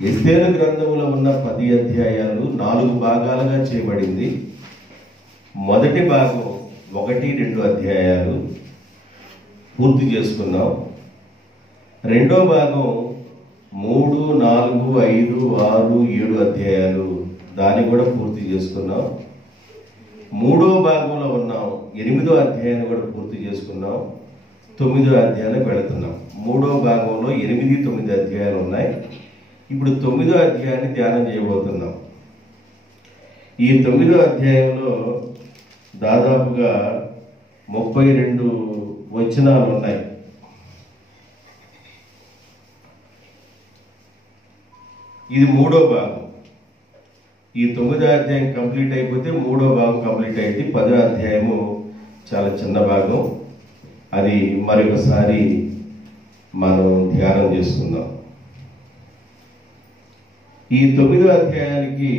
ఎస్తేరు గ్రంథంలో ఉన్న 10 అధ్యాయాలు 4 భాగాలుగా చేయబడింది. మొదటి భాగం 1-2 అధ్యాయాలు పూర్తి చేసుకున్నాం. రెండో భాగం 3, 4, 5, 6, 7 అధ్యాయాలు దాన్ని కూడా పూర్తి చేసుకున్నాం. మూడో భాగంలో ఉన్నాం. 8వ అధ్యాయాన్ని కూడా పూర్తి చేసుకున్నాం. 9వ అధ్యాయానికి వెళుతున్నాం. మూడో భాగంలో 8, 9 అధ్యాయాలు ఉన్నాయి. ఇప్పుడు 9వ అధ్యాయాన్ని ధ్యానం చేయబోతున్నాం. ఈ 9వ అధ్యాయంలో దాదాపుగా 32 వచనాలు ఉన్నాయి. ఇది మూడో భాగం. ఈ 9వ అధ్యాయం కంప్లీట్ అయిపోతే మూడో భాగం కంప్లీట్ అయింది. 10వ అధ్యాయము చాలా చిన్న భాగం. అది మరొకసారి మనం ధ్యానం చేసుకుందాం. ఈ 9వ అధ్యాయానికి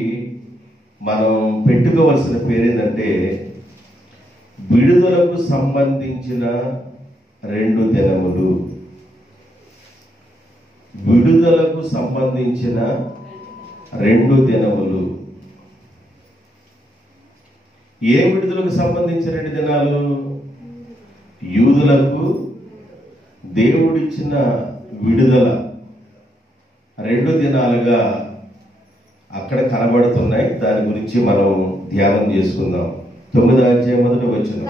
మనం పెట్టుకోవలసిన పేరు ఏంటంటే విడుదలకు సంబంధించిన 2 దినములు. విడుదలకు సంబంధించిన 2 దినములు. ఏ విడుదలకు సంబంధించిన 2 దినాలు? యూదులకు దేవుడిచ్చిన విడుదల 2 దినాలుగా అక్కడ కనబడుతున్నాయి. దాని గురించి మనం ధ్యానం చేసుకుందాం. 9వ అధ్యాయం 1వ వచనం.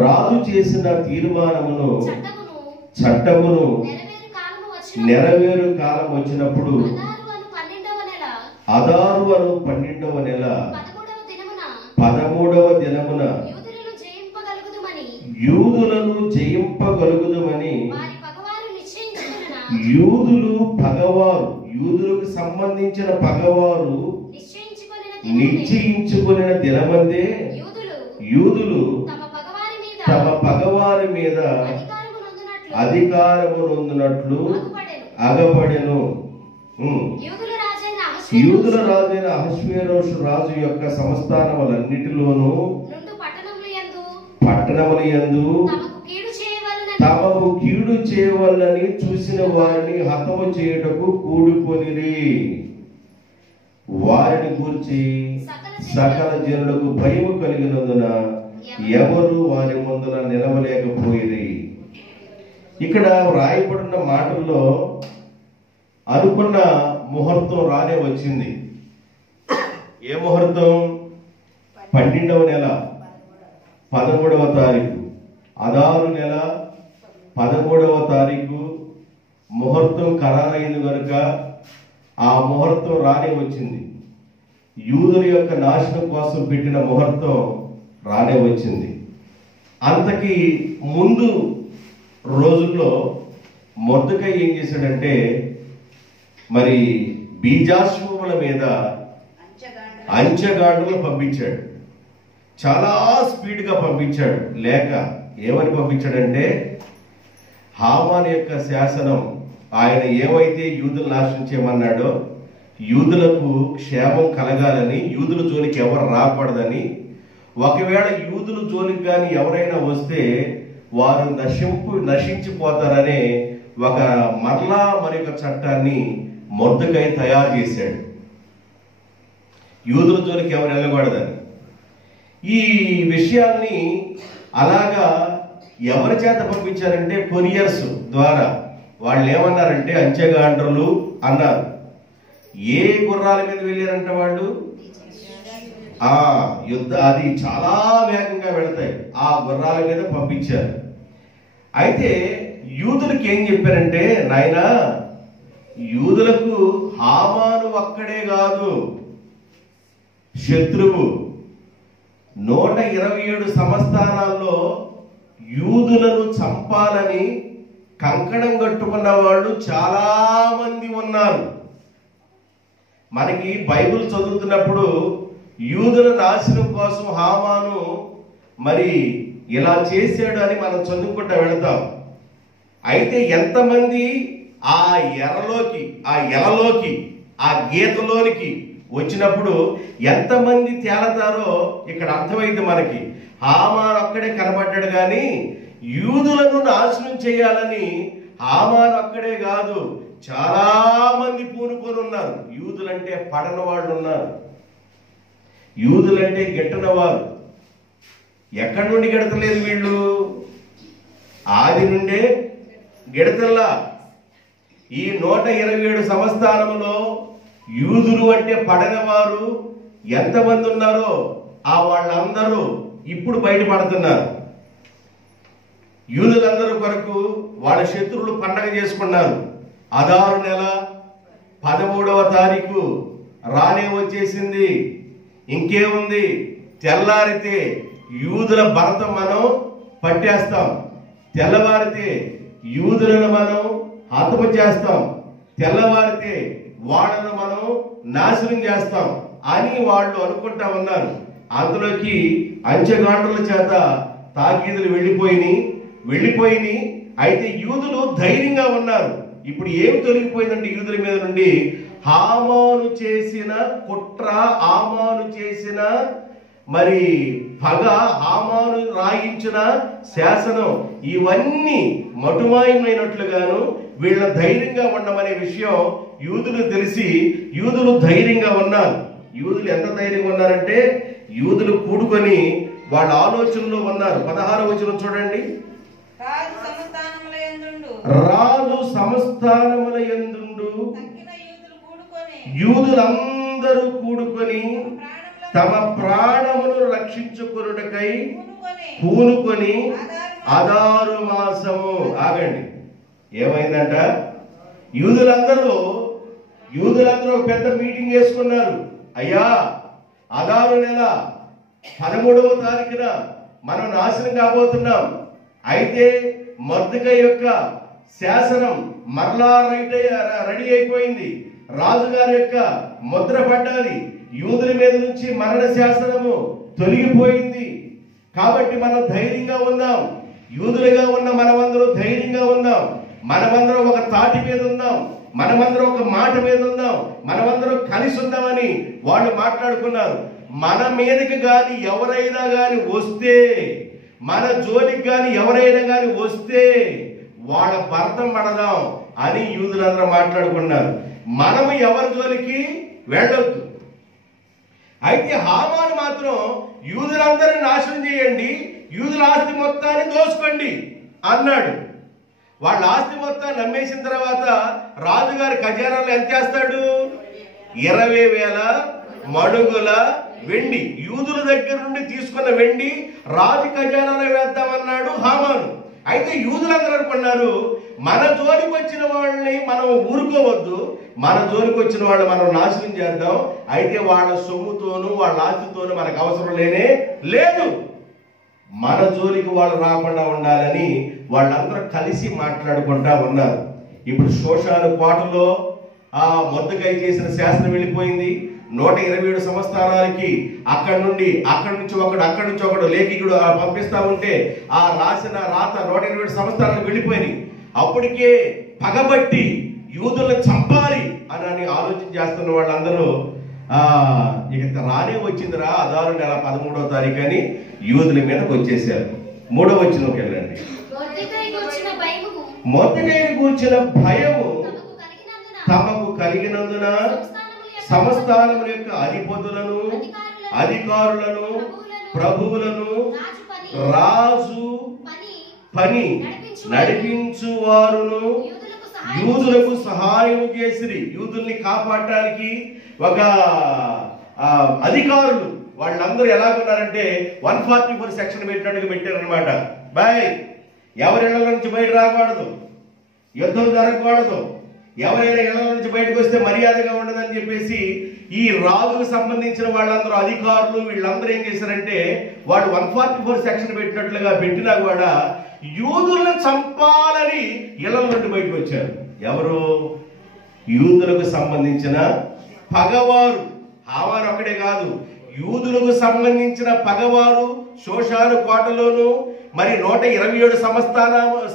రాజు చేసిన తీర్మానమును చట్టమును నెరవేరు కాలం వచ్చినప్పుడు అదారు అను 12వ నెల 13వ దినమున యూదులను జయింపగలుగుదమని యూదులకు సంబంధించిన పగవారు నిశ్చయించుకున్న దినమందే యూదులు తమ పగవారి మీద అధికారము నొందినట్లు అగపడెను. యూదుల రాజైన అహష్వేరోషు రాజు యొక్క సంస్థానములన్నిటిలోనూ పట్టణముల యందు తమకు కీడు చేయవలని చూసిన వారిని హతము చేయుటకు కూడుకొనిరి. వారిని గూర్చి సకల జనులకు భయము కలిగినందున ఎవరు వారి ముందర నిలవలేకపోయిరి. ఇక్కడ రాయబడిన మాటల్లో అనుకున్న ముహూర్తం రానే వచ్చింది. ఏ ముహూర్తం? 12వ నెల 13వ తారీఖు, అదారు నెల 13వ తారీఖు ముహూర్తం ఖరారైంది కనుక ఆ ముహూర్తం రానే వచ్చింది. యూదుల యొక్క నాశనం కోసం పెట్టిన ముహూర్తం రానే వచ్చింది. అంతకి ముందు రోజుల్లో మొర్దెకై ఏం చేశాడంటే మరి బీజాశ్వముల మీద అంచెగాండులు పంపించాడు. చాలా స్పీడ్గా పంపించాడు. లేక ఏమని పంపించాడంటే హామాను యొక్క శాసనం, ఆయన ఏవైతే యూదులు నాశనం చేయమన్నాడో యూదులకు క్షేమం కలగాలని, యూదుల జోలికి ఎవరు రాకూడదని, ఒకవేళ యూదుల జోలికి కానీ ఎవరైనా వస్తే వారు నశించిపోతారనే ఒక మరలా మరొక చట్టాన్ని మొర్దెకై తయారు చేశాడు. యూదుల జోలికి ఎవరు వెళ్ళకూడదని. ఈ విషయాన్ని అలాగా ఎవరి చేత పంపించారంటే కొరియర్స్ ద్వారా. వాళ్ళు ఏమన్నారంటే అంచెగాండ్రులు అన్నారు. ఏ గుర్రాల మీద వెళ్ళారంట వాళ్ళు? అది చాలా వేగంగా వెళతాయి. ఆ గుర్రాల మీద పంపించారు. అయితే యూదులకు ఏం చెప్పారంటే, నాయనా యూదులకు హామాను ఒక్కడే కాదు శత్రువు. 127 సంస్థానాల్లో యూదులను చంపాలని కంకణం కట్టుకున్న వాళ్ళు చాలా మంది ఉన్నారు. మనకి బైబిల్ చదువుతున్నప్పుడు యూదుల నాశనం కోసం హామాను మరి ఇలా చేశాడు అని మనం చదువుకుంటూ వెళతాం. అయితే ఎంతమంది ఆ ఎలలోకి ఆ గీతలోనికి వచ్చినప్పుడు ఎంతమంది తేలతారో ఇక్కడ అర్థమైంది మనకి. హామాను ఒక్కడే కనబడ్డాడు కానీ యూదులను నాశనం చేయాలని హామాను అక్కడే కాదు, చాలా మంది పూనుకొని ఉన్నారు. యూదులంటే పడని వాళ్ళు ఉన్నారు, యూదులంటే గిట్టన వారు. ఎక్కడి నుండి గిడతలేదు వీళ్ళు? ఆది నుండే గిడతల్లా. ఈ 127 సంస్థానంలో యూదులు అంటే పడని వారు ఎంతమంది ఉన్నారో ఆ వాళ్ళందరూ ఇప్పుడు బయటపడుతున్నారు. యూదులందరూ కొరకు వాళ్ళ శత్రువులు పండగ చేసుకున్నారు. అదారు నెల 13వ తారీఖు రానే వచ్చేసింది. ఇంకేముంది, తెల్లారితే యూదుల భరతం మనం పట్టేస్తాం, తెల్లవారితే యూదులను మనం హతము చేస్తాం, తెల్లవారితే వాళ్ళను మనం నాశనం చేస్తాం అని వాళ్ళు అనుకుంటా ఉన్నారు. అందులోకి అంచెగాండ్రుల చేత తాకీదులు వెళ్ళిపోయినాయి. అయితే యూదులు ధైర్యంగా ఉన్నారు. ఇప్పుడు ఏమి తొలగిపోయిందంటే యూదుల మీద నుండి హామాను చేసిన కుట్ర, హామాను చేసిన మరి పగ, హామాను రాయించిన శాసనం, ఇవన్నీ మటుమాయమైనట్లుగాను వీళ్ళ ధైర్యంగా ఉండమనే విషయం యూదులు తెలిసి యూదులు ధైర్యంగా ఉన్నారు. యూదులు ఎంత ధైర్యంగా ఉన్నారంటే యూదులు కూడుకొని వాళ్ళ ఆలోచనలో ఉన్నారు. 16వ వచనం చూడండి. రాజు సంస్థానముల యందుండు యూదులందరూ కూడుకొని తమ ప్రాణమును రక్షించుకొనుటకై పూనుకొని అదారు మాసము. ఆగండి, ఏమైందంట? యూదులందరూ ఒక పెద్ద మీటింగ్ చేసుకున్నారు. అయ్యా, అదారు నెల 13వ తారీఖున మనం నాశనం కాబోతున్నాం. అయితే మొర్దెకై యొక్క శాసనం మరలా రెడీ అయిపోయింది. రాజుగారి యొక్క ముద్ర పడ్డాది. యూదుల మీద నుంచి మరణ శాసనము తొలగిపోయింది. కాబట్టి మనం ధైర్యంగా ఉందాం. యూదులుగా ఉన్న మనమందరూ ధైర్యంగా ఉందాం. మనమందరం ఒక తాటి మీద ఉందాం, మనమందరం ఒక మాట మీద ఉందాం, మనమందరం కలిసి ఉందామని వాళ్ళు మాట్లాడుకున్నారు. మన మీదకి గాని ఎవరైనా గాని వస్తే, మన జోలికి గాని ఎవరైనా గాని వస్తే వాళ్ళ భరతం పడదాం అని యూదులందరూ మాట్లాడుకున్నారు. మనము ఎవరి జోలికి వెళ్ళొద్దు. అయితే హామాను మాత్రం యూదులందరినీ నాశనం చేయండి, యూదుల ఆస్తి మొత్తాన్ని దోచుకోండి అన్నాడు. వాళ్ళ ఆస్తి మొత్తాన్ని నమ్మేసిన తర్వాత రాజుగారి ఖజానాలో ఎంత చేస్తాడు? 20,000 మడుగుల వెండి, యూదుల దగ్గర నుండి తీసుకున్న వెండి రాజు ఖజానాలో వేద్దామన్నాడు హామాను. అయితే యూదులందరూ అనుకున్నారు, మన జోలికి వచ్చిన వాళ్ళని మనం ఊరుకోవద్దు, మన జోలికి వచ్చిన వాళ్ళు మనం నాశనం చేద్దాం. అయితే వాళ్ళ సొమ్ముతోనూ వాళ్ళ ఆస్తితోనూ మనకు అవసరం లేదు, మన జోలికి వాళ్ళు రాకుండా ఉండాలని వాళ్ళందరూ కలిసి మాట్లాడుకుంటా ఉన్నారు. ఇప్పుడు శోషాను కోటలో ఆ మొర్దెకై చేసిన శాసనం వెళ్ళిపోయింది. 127 సంవత్సరాలకి అక్కడి నుంచి ఒకడు లేఖికుడు పంపిస్తా ఉంటే ఆ రాసిన రాత 127 సంవత్సరాలకు వెళ్ళిపోయినాయి. అప్పటికే పగబట్టి యూదులను చంపాలి అని ఆలోచన చేస్తున్న వాళ్ళందరూ ఇక రానే వచ్చిందిరా అదారు నెల 13వ తారీఖు అని యూదుల మీదకి వచ్చేసారు. 3వ వచనంకి వెళ్ళండి. మొర్దెకైని గూర్చిన భయము తమకు కలిగినందున సంస్థానముల యొక్క అధిపతులను, అధికారులను, ప్రభువులను, రాజు పని నడిపించు వారును యూదులకు సహాయం చేసిరి. యూదుల్ని కాపాడటానికి ఒక అధికారులు వాళ్ళందరూ ఎలాగున్నారంటే 144 సెక్షన్ పెట్టినట్టుగా పెట్టారనమాట. ఎవరి ఇళ్ల నుంచి బయట రాకూడదు, యుద్ధం జరగకూడదు, ఎవరైనా ఇళ్ల నుంచి బయటకు వస్తే మర్యాదగా ఉండదని చెప్పేసి ఈ రాజుకు సంబంధించిన వాళ్ళందరూ అధికారులు వీళ్ళందరూ ఏం చేశారంటే వాడు 144 సెక్షన్ పెట్టినట్లుగా పెట్టినా కూడా యూదులను చంపాలని ఇళ్ల నుండి బయటకు వచ్చారు. ఎవరు? యూదులకు సంబంధించిన పగవారు. హామాను ఒక్కడే కాదు, యూదులకు సంబంధించిన పగవారు శోషాను కోటలోను మరి 127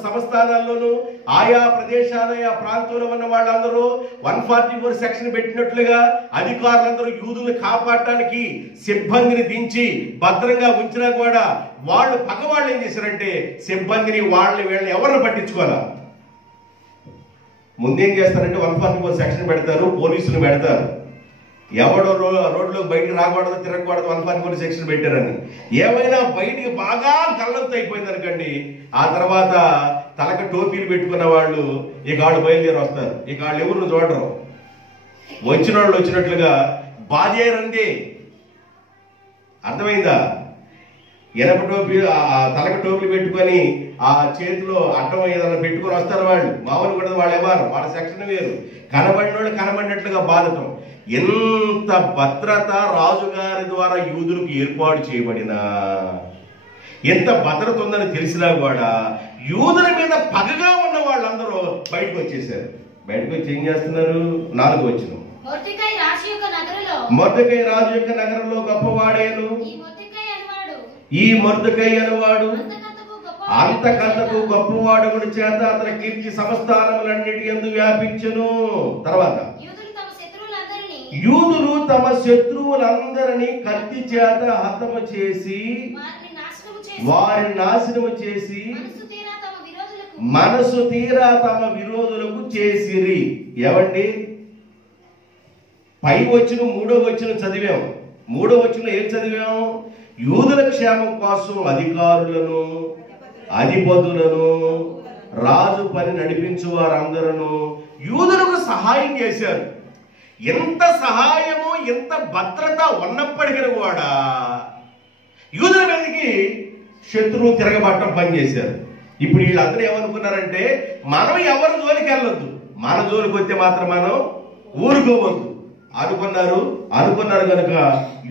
సంస్థానాల్లోనూ ఆయా ప్రదేశాల ప్రాంతంలో ఉన్న వాళ్ళందరూ 144 సెక్షన్ పెట్టినట్లుగా అధికారులందరూ యూదులను కాపాడటానికి సిబ్బందిని దించి భద్రంగా ఉంచినా కూడా వాళ్ళు పగవాళ్ళు ఏం చేశారంటే సిబ్బందిని వీళ్ళని ఎవరిని పట్టించుకోవాలా, ముందేం చేస్తారంటే 144 సెక్షన్ పెడతారు, పోలీసులు పెడతారు. ఎవడో రోడ్లో బయటికి రాకూడదు, తిరగకూడదు, 144 సెక్షన్ పెట్టారని. ఏమైనా బయటికి బాగా గల్లంతో అయిపోయింది అనుకోండి, ఆ తర్వాత తలక టోపీలు పెట్టుకున్న వాళ్ళు ఇక వాళ్ళు బయలుదేరి వస్తారు. ఇక వాళ్ళు ఎవరు చూడరు, వచ్చిన వాళ్ళు వచ్చినట్లుగా బాధ్యరండి. అర్థమైందా? ఎనప టోపీ, తలక టోపీలు పెట్టుకొని ఆ చేతిలో అడ్డం ఏదైనా పెట్టుకొని వస్తారు వాళ్ళు. మామూలు కూడా వాళ్ళు ఎవరు, వాళ్ళ సెక్షన్ వేరు. కనబడిన వాళ్ళు కనబడినట్లుగా బాధటం. ఎంత భద్రత రాజుగారి ద్వారా యూదులకు ఏర్పాటు చేయబడినా, ఎంత భద్రత ఉందని తెలిసినా కూడా యూదుల మీద పగగా ఉన్న వాళ్ళందరూ బయటకు వచ్చేసారు. బయటకు వచ్చి ఏం చేస్తున్నారు? 4వ వచనం. మొర్దెకై రాజు యొక్క నగరంలో గొప్పవాడేను. ఈ మొర్దెకై అనువాడు అంతకంతకు గొప్పవాడు చేత అతని కీర్తి సంస్థానములన్నిటి యందు వ్యాపించును. తర్వాత యూదులు తమ శత్రువులందరినీ కత్తి చేత హతము చేసి వారిని నాశనము చేసి మనసు తీరా తమ విరోధులకు చేసిరి. ఏమండి? పై వచ్చిన 3వ వచనం చదివాం. 3వ వచనంలో ఏం చదివాం? యూదుల క్షేమం కోసం అధికారులను, అధిపతులను, రాజు పని నడిపించు వారందరూ యూదులకు సహాయం చేశారు. ఎంత సహాయము, ఎంత భద్రత ఉన్నప్పటికీ కూడా యూదుల మీదకి శత్రువు తిరగబట్టం పనిచేశారు. ఇప్పుడు వీళ్ళందరూ ఏమనుకున్నారంటే, మనం ఎవరి జోలికి వెళ్ళొద్దు, మన జోలికి వస్తే మాత్రం మనం ఊరుకోవద్దు అనుకున్నారు కనుక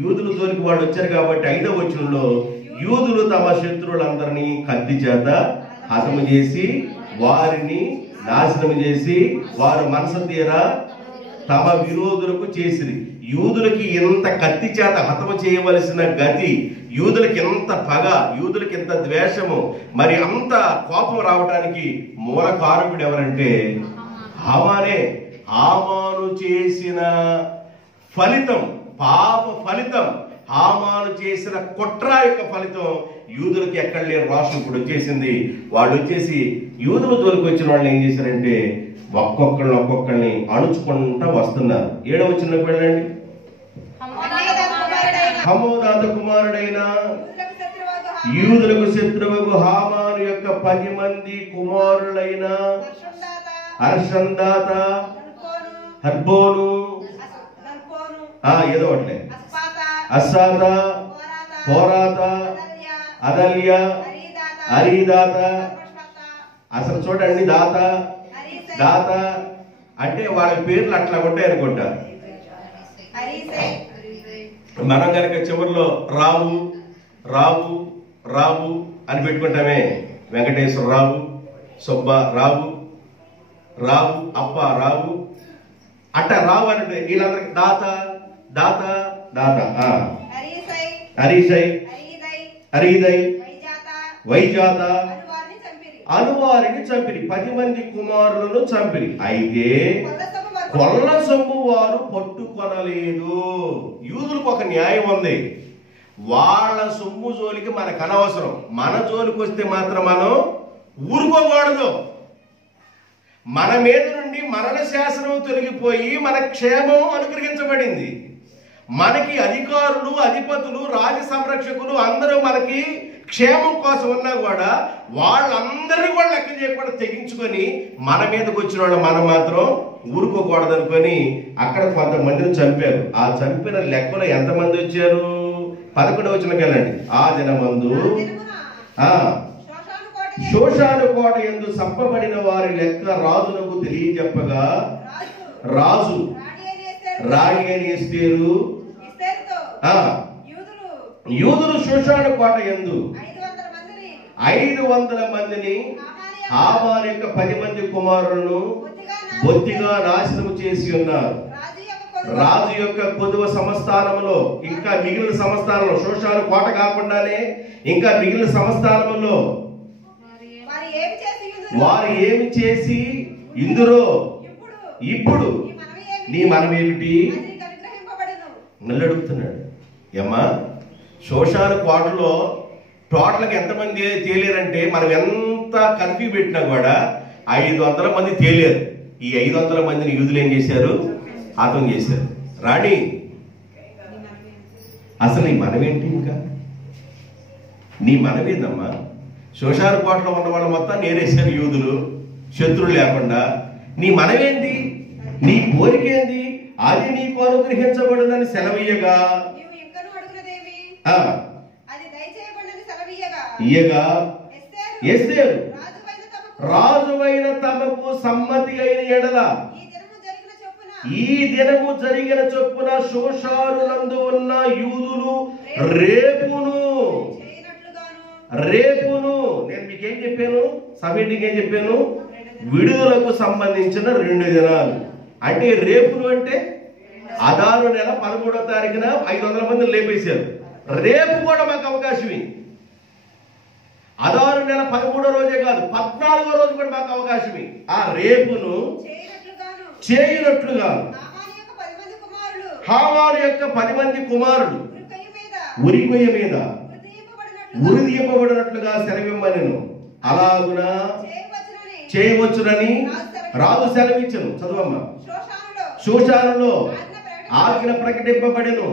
యూదుల జోలికి వాడు వచ్చారు. కాబట్టి 5వ వచనంలో యూదులు తమ శత్రువులందరినీ కత్తి చేత హతము చేసి వారిని నాశనం చేసి వారు మనసు తీరా తమ విరోధులకు చేసిరి. యూదులకి ఎంత కత్తి చేత హతము చేయవలసిన గతి, యూదులకి ఎంత పగ, యూదులకి ఎంత ద్వేషము, మరి అంత కోపం రావడానికి మూల కారకుడు ఎవరంటే హామానే. హామాను చేసిన ఫలితం, పాప ఫలితం, హామాను చేసిన కుట్ర యొక్క ఫలితం యూదులకి ఎక్కడ లేని రోషం ఇప్పుడు వచ్చేసింది. వాళ్ళు వచ్చేసి యూదుల జోలికి వచ్చిన వాళ్ళని ఏం చేశారంటే ఒక్కొక్కరిని అణుచుకుంటా వస్తున్నారు. 7వ వచనంలోకి వెళ్ళండి. హమోదాత కుమారుడైన యూదులకు శత్రువుకు హామాను యొక్క 10 మంది కుమారులైన హర్షందాత, హర్బోను, ఏదో ఒకటి, అస్సాత, పోరాత, అదల్య, అరీదాత. అసలు చూడండి, దాత అంటే వాళ్ళ పేర్లు అట్లా ఉంటాయి అనుకుంటా. మనం కనుక చివరిలో రావు అని పెట్టుకుంటామే. వెంకటేశ్వర రావు, సుబ్బ రావు, అప్ప రావు, అట్ట రావు అంటే వీళ్ళందరికి దాత, హరీషై, అరీదై, వైజాత అనువారిని చంపిరి. 10 మంది కుమారులను చంపిరి. అయితే కొల్ల సొమ్ము వారు పట్టుకొనలేదు. యూదులకు ఒక న్యాయం ఉంది. వాళ్ళ సొమ్ము జోలికి మనకు అనవసరం. మన జోలికి వస్తే మాత్రం మనం ఊరుకోకూడదు. మన మీద నుండి మరణ శాసనం తొలగిపోయి మన క్షేమం అనుగ్రహించబడింది. మనకి అధికారులు, అధిపతులు, రాజ సంరక్షకులు అందరూ మనకి క్షేమం కోసం ఉన్నా కూడా వాళ్ళందరినీ కూడా లెక్క చేయకుండా తెగించుకొని మన మీదకి వచ్చిన వాళ్ళు మనం మాత్రం ఊరుకోకూడదు అనుకొని అక్కడ కొంతమందిని చంపారు. ఆ చంపిన లెక్కలో ఎంతమంది వచ్చారు? 11వ వచనంకి వెళ్ళండి. ఆ దినమందు షోషాను కోట యందు చంపబడిన వారి లెక్క రాజునకు తెలియజెప్పగా రాజు రాణి అని ఎస్తేరు యూదులు షోషాను కోట యందు 500 మందిని హామాను యొక్క 10 మంది కుమారులను బొత్తిగా నాశనము చేసి ఉన్నారు. రాజు యొక్క కొదువ సంస్థానంలో ఇంకా మిగిలిన సంస్థానంలో, షోషాను కోట కాకుండానే ఇంకా మిగిలిన సంస్థానంలో వారు ఏమి చేసి ఇందులో ఇప్పుడు నీ మనమేమిటి నల్లడుగుతున్నాడు. ఏమ్మా, షోషాను కోటలో టోటల్గా ఎంతమంది తేలేరంటే మనం ఎంత కన్ఫ్యూ పెట్టినా కూడా 500 మంది తేలేరు. ఈ 500 మందిని యూదులు ఏం చేశారు? హతం చేశారు. రాణి, అసలు నీ మనమేంటి? ఇంకా నీ మనమేందమ్మా? శోషాను కోటలో ఉన్న వాళ్ళు మొత్తం నేరేశారు యూదులు, శత్రులు లేకుండా. నీ మనమేంది? నీ కోరికేంది? అది నీకు అనుగ్రహించబడునని సెలవీయగా ఇయ్యగా ఎస్తేరు రాజువైన తమకు సమ్మతి అయిన ఎడల ఈ దినము జరిగిన చొప్పున శోషానునందు ఉన్న యూదులు రేపును నేను మీకేం చెప్పాను? సమిటికి ఏం చెప్పాను? విడుదలకు సంబంధించిన 2 దినాలు. అంటే రేపును అంటే అదారు నెల 13వ తారీఖున 500 మందిని లేపేశారు. రేపు కూడా మాకు అవకాశమే. అదారు నెల 13వ రోజే కాదు, 14వ రోజు కూడా మాకు అవకాశమే. ఆ రేపును చేయునట్లుగా హామాను యొక్క 10 మంది కుమారులు ఉరికొయ్య మీద ఉరిదీయబడినట్లుగా సెలవిమ్మనెను. అలాగున చేయవచ్చునని రాజు సెలవిచ్చను. చదువమ్మా. శోషానులో ఆజ్ఞ ప్రకటింపబడెను.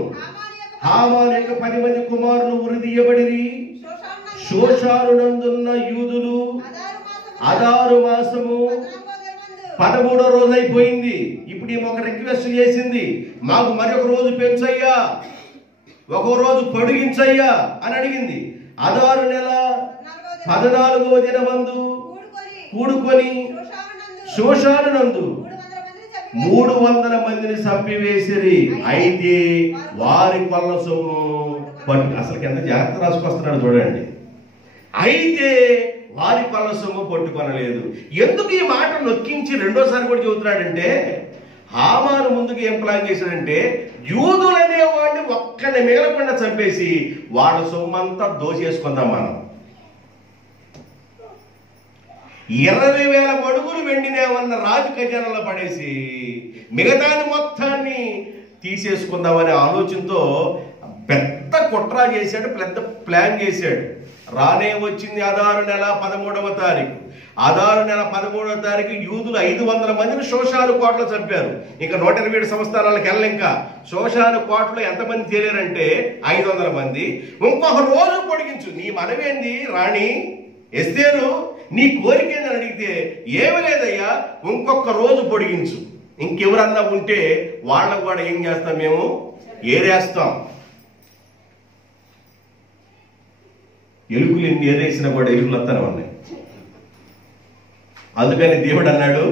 హామాను యొక్క 10 మంది కుమారులు ఉరిదీయబడిరి. శోషానునందున్న యూదులు అదారు మాసము 13వ రోజు అయిపోయింది. ఇప్పుడు ఈమె ఒక రిక్వెస్ట్ చేసింది, మాకు మరొక రోజు పెంచయ్యా, ఒక రోజు పొడిగించయ్యా అని అడిగింది. అదారు నెల 14వ దినమందు కూడుకొని శోషానునందు 300 మందిని చంపివేసిరి. అయితే వారి కొల్ల సొమ్ము పట్టు. అసలు ఎంత జాగ్రత్త రాసుకొస్తున్నాడు చూడండి. అయితే వారి కొల్ల సొమ్ము పట్టుకొనలేదు. ఎందుకు ఈ మాట నొక్కించి రెండోసారి కూడా చెబుతున్నాడంటే, హామాను ముందుకు ఏం ప్లాన్ చేశాడంటే, యూదులనే వాడిని ఒక్కని మిగలకుండా చంపేసి వాళ్ళ సొమ్మంతా దోచేసుకుందాం మనం. 20,000 మడుగులు వెండినేమన్న రాజు ఖజానాలో పడేసి మిగతాని మొత్తాన్ని తీసేసుకుందామనే ఆలోచనతో పెద్ద కుట్ర చేశాడు, పెద్ద ప్లాన్ చేశాడు. రానే వచ్చింది అదారు నెల 13వ తారీఖు. అదారు నెల 13వ తారీఖు యూదులు 500 మందిని శోషాను కోటలో చంపారు. ఇంకా 127 సంవత్సరాలకు వెళ్ళ. ఇంకా శోషాను కోటలో ఎంతమంది తేలేరంటే 500 మంది. ఇంకొక రోజు పొడిగించు. నీ మనమేంది రాణి ఎస్తేరు? నీ కోరికేందని అడిగితే ఏమి లేదయ్యా, ఇంకొక రోజు పొడిగించు. ఇంకెవరన్నా ఉంటే వాళ్ళకు కూడా ఏం చేస్తాం? మేము ఏరేస్తాం. ఎలుకలు ఎన్ని ఏరేసినా కూడా ఎలుకలు వస్తానే ఉన్నాయి. అందుకని దేవుడు అన్నాడు,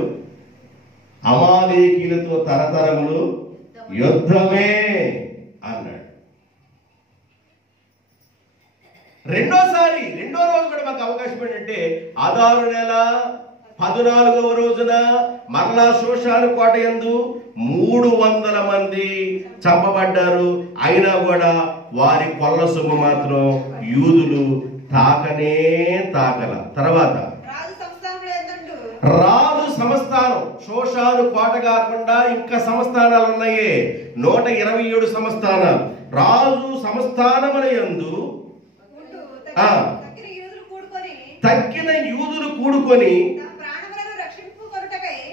అమాలేకీలతో తరతరములు యుద్ధమే అన్నాడు. రెండో రోజు కూడా మాకు అవకాశం ఏంటంటే, అదారు నెల 14వ రోజున మరలా శోషాను కోట యందు 300 మంది చంపబడ్డారు. అయినా కూడా వారి కొల్ల సొమ్ము మాత్రం యూదులు తాకనే తాకల. తర్వాత రాజు సంస్థానం. శోషాను కోట కాకుండా ఇంకా సంస్థానాలు ఉన్నాయే, 127 సంస్థానాలు. రాజు సంస్థానముల యందు తక్కిన యూదులు కూడుకొని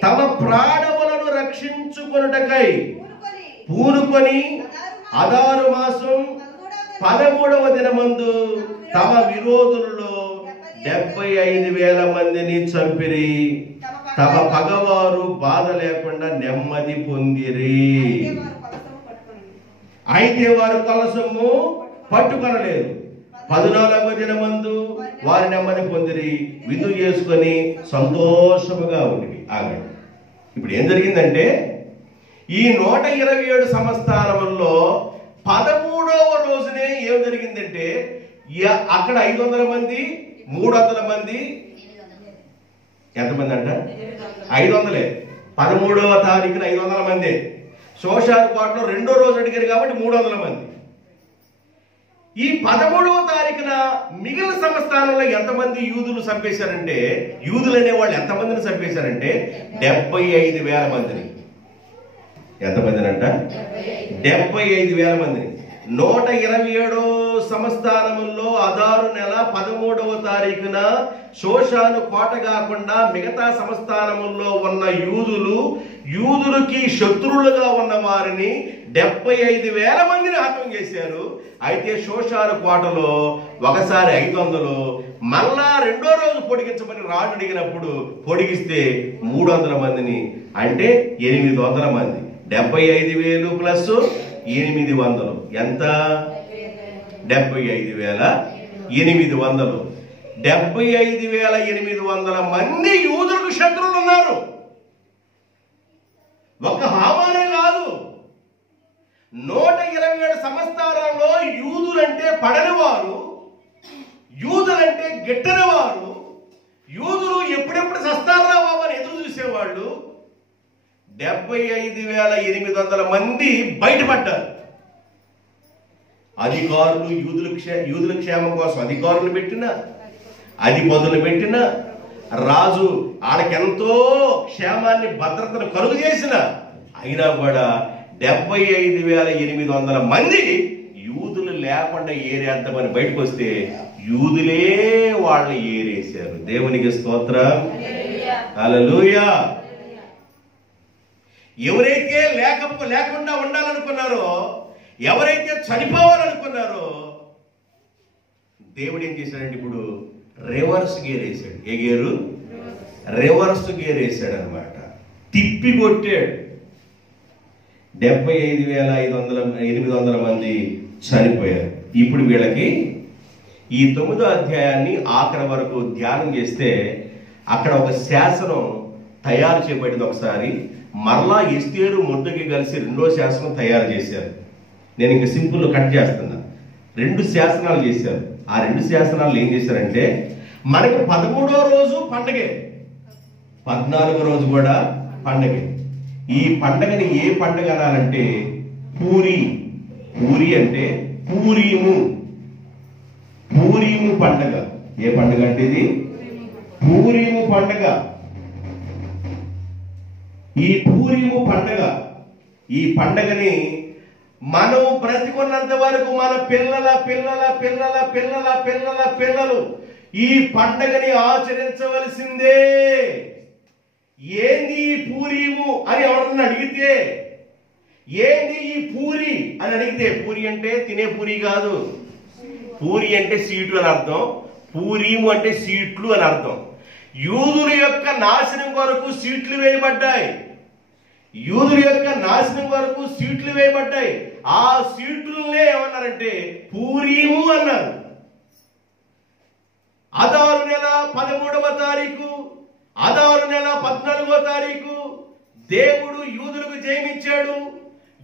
తమ ప్రాణములను రక్షించుకొనుటకై పూనుకొని అదారు మాసం 13వ దినమందు తమ విరోధులలో 75,000 మందిని చంపిరి. తమ పగవారు బాధ లేకుండా నెమ్మది పొందిరి. అయితే వారు కొల్ల సొమ్ము పట్టుకొనలేదు. 14వ దినమందు వారి నెమ్మది పొందిరి, విందు చేసుకొని సంతోషముగా ఉండి. ఆగండి. ఇప్పుడు ఏం జరిగిందంటే, ఈ 127 సంవత్సరాలలో 13వ రోజునే ఏం జరిగిందంటే, అక్కడ 500 మంది 300 మంది ఎంతమంది అంట? 500. 13వ తారీఖున 500 మంది. శోషాను కోటలో రెండో రోజు అడిగారు కాబట్టి 300 మంది. ఈ 13వ తారీఖున మిగిలిన సంస్థానంలో ఎంతమంది యూదులు చంపేశారంటే, యూదులు అనే వాళ్ళు ఎంతమందిని చంపేశారంటే 75,000 మందిని. ఎంతమందిని అంట? 75,000 మందిని. 127 సంస్థానముల్లో అదారు నెల 13వ తారీఖున షోషాను కోట కాకుండా మిగతా సంస్థానముల్లో ఉన్న యూదులకి శత్రువులుగా ఉన్న వారిని 75,000 మందిని హతం చేశారు. అయితే షోషాను కోటలో ఒకసారి 500, మళ్ళా రెండో రోజు పొడిగించమని రాజు అడిగినప్పుడు పొడిగిస్తే 300 మందిని, అంటే 800 మంది. 75,000 ప్లస్ 800 ఎంత? 75,800. 75,800 మంది యూదులకు శత్రువులు ఉన్నారు. ఒక హామానే కాదు, 127 సంవత్సరాలలో యూదులంటే పడనివారు, యూదులంటే గిట్టనివారు, యూదులు ఎప్పుడెప్పుడు సస్తారా బాబు అని ఎదురు చూసేవాళ్ళు. 75,800 మంది బయటపడ్డారు. అధికారులు యూదుల క్షేమం కోసం అధికారులు పెట్టిన, అధిపతులు పెట్టిన, రాజు ఆడకెంతో క్షేమాన్ని భద్రతను కలుగు చేసిన, అయినా కూడా 75,800 మంది యూదులు లేకుండా ఏరేద్దామని బయటకు వస్తే యూదులే వాళ్ళని ఏరేశారు. దేవునికి స్తోత్రం, హల్లెలూయా. ఎవరైతే లేకుండా ఉండాలనుకున్నారో, ఎవరైతే చనిపోవాలనుకున్నారో, దేవుడు ఏం చేశాడంటే ఇప్పుడు రివర్స్ గేర్ వేసాడు. ఏ గేరు? రివర్స్ గేర్ వేసాడు అనమాట. తిప్పి కొట్టాడు. 75,800 మంది చనిపోయారు. ఇప్పుడు వీళ్ళకి ఈ 9వ అధ్యాయాన్ని ఆఖరి వరకు ధ్యానం చేస్తే అక్కడ ఒక శాసనం తయారు చేయబడింది. ఒకసారి మరలా ఎస్తేరు మొర్దెకై కలిసి రెండో శాసనం తయారు చేశారు. నేను ఇంకా సింపుల్ కట్ చేస్తున్నా. 2 శాసనాలు చేశారు. ఆ 2 శాసనాలు ఏం చేశారంటే, మనకి 13వ రోజు పండగే, 14వ రోజు కూడా పండగే. ఈ పండగని ఏ పండగ అనాలంటే పూరి. పూరి అంటే పూరీము. పూరీము పండగ. ఏ పండగ అంటే ఇది? పూరీము పండగ. ఈ పూరీము పండగ, ఈ పండగని మనం బ్రతికున్నంత వరకు మన పిల్లల పిల్లల పిల్లల పిల్లల పిల్లల పిల్లలు ఈ పండగని ఆచరించవలసిందే. ఏంది ఈ పూరీము అని ఎవరన్నా అడిగితే, ఏంది ఈ పూరి అని అడిగితే, పూరి అంటే తినే పూరి కాదు, పూరి అంటే సీటు అని అర్థం, పూరీము అంటే సీట్లు అని అర్థం. యూదుల యొక్క నాశనం కొరకు సీట్లు వేయబడ్డాయి. యూదుల యొక్క నాశనం వరకు సీట్లు వేయబడ్డాయి. ఆ సీట్లనే ఏమన్నారంటే పూరీము అన్నారు. అదారు నెల 13వ తారీఖు, అదారు నెల 14వ తారీఖు దేవుడు యూదులకు జయమిచ్చాడు.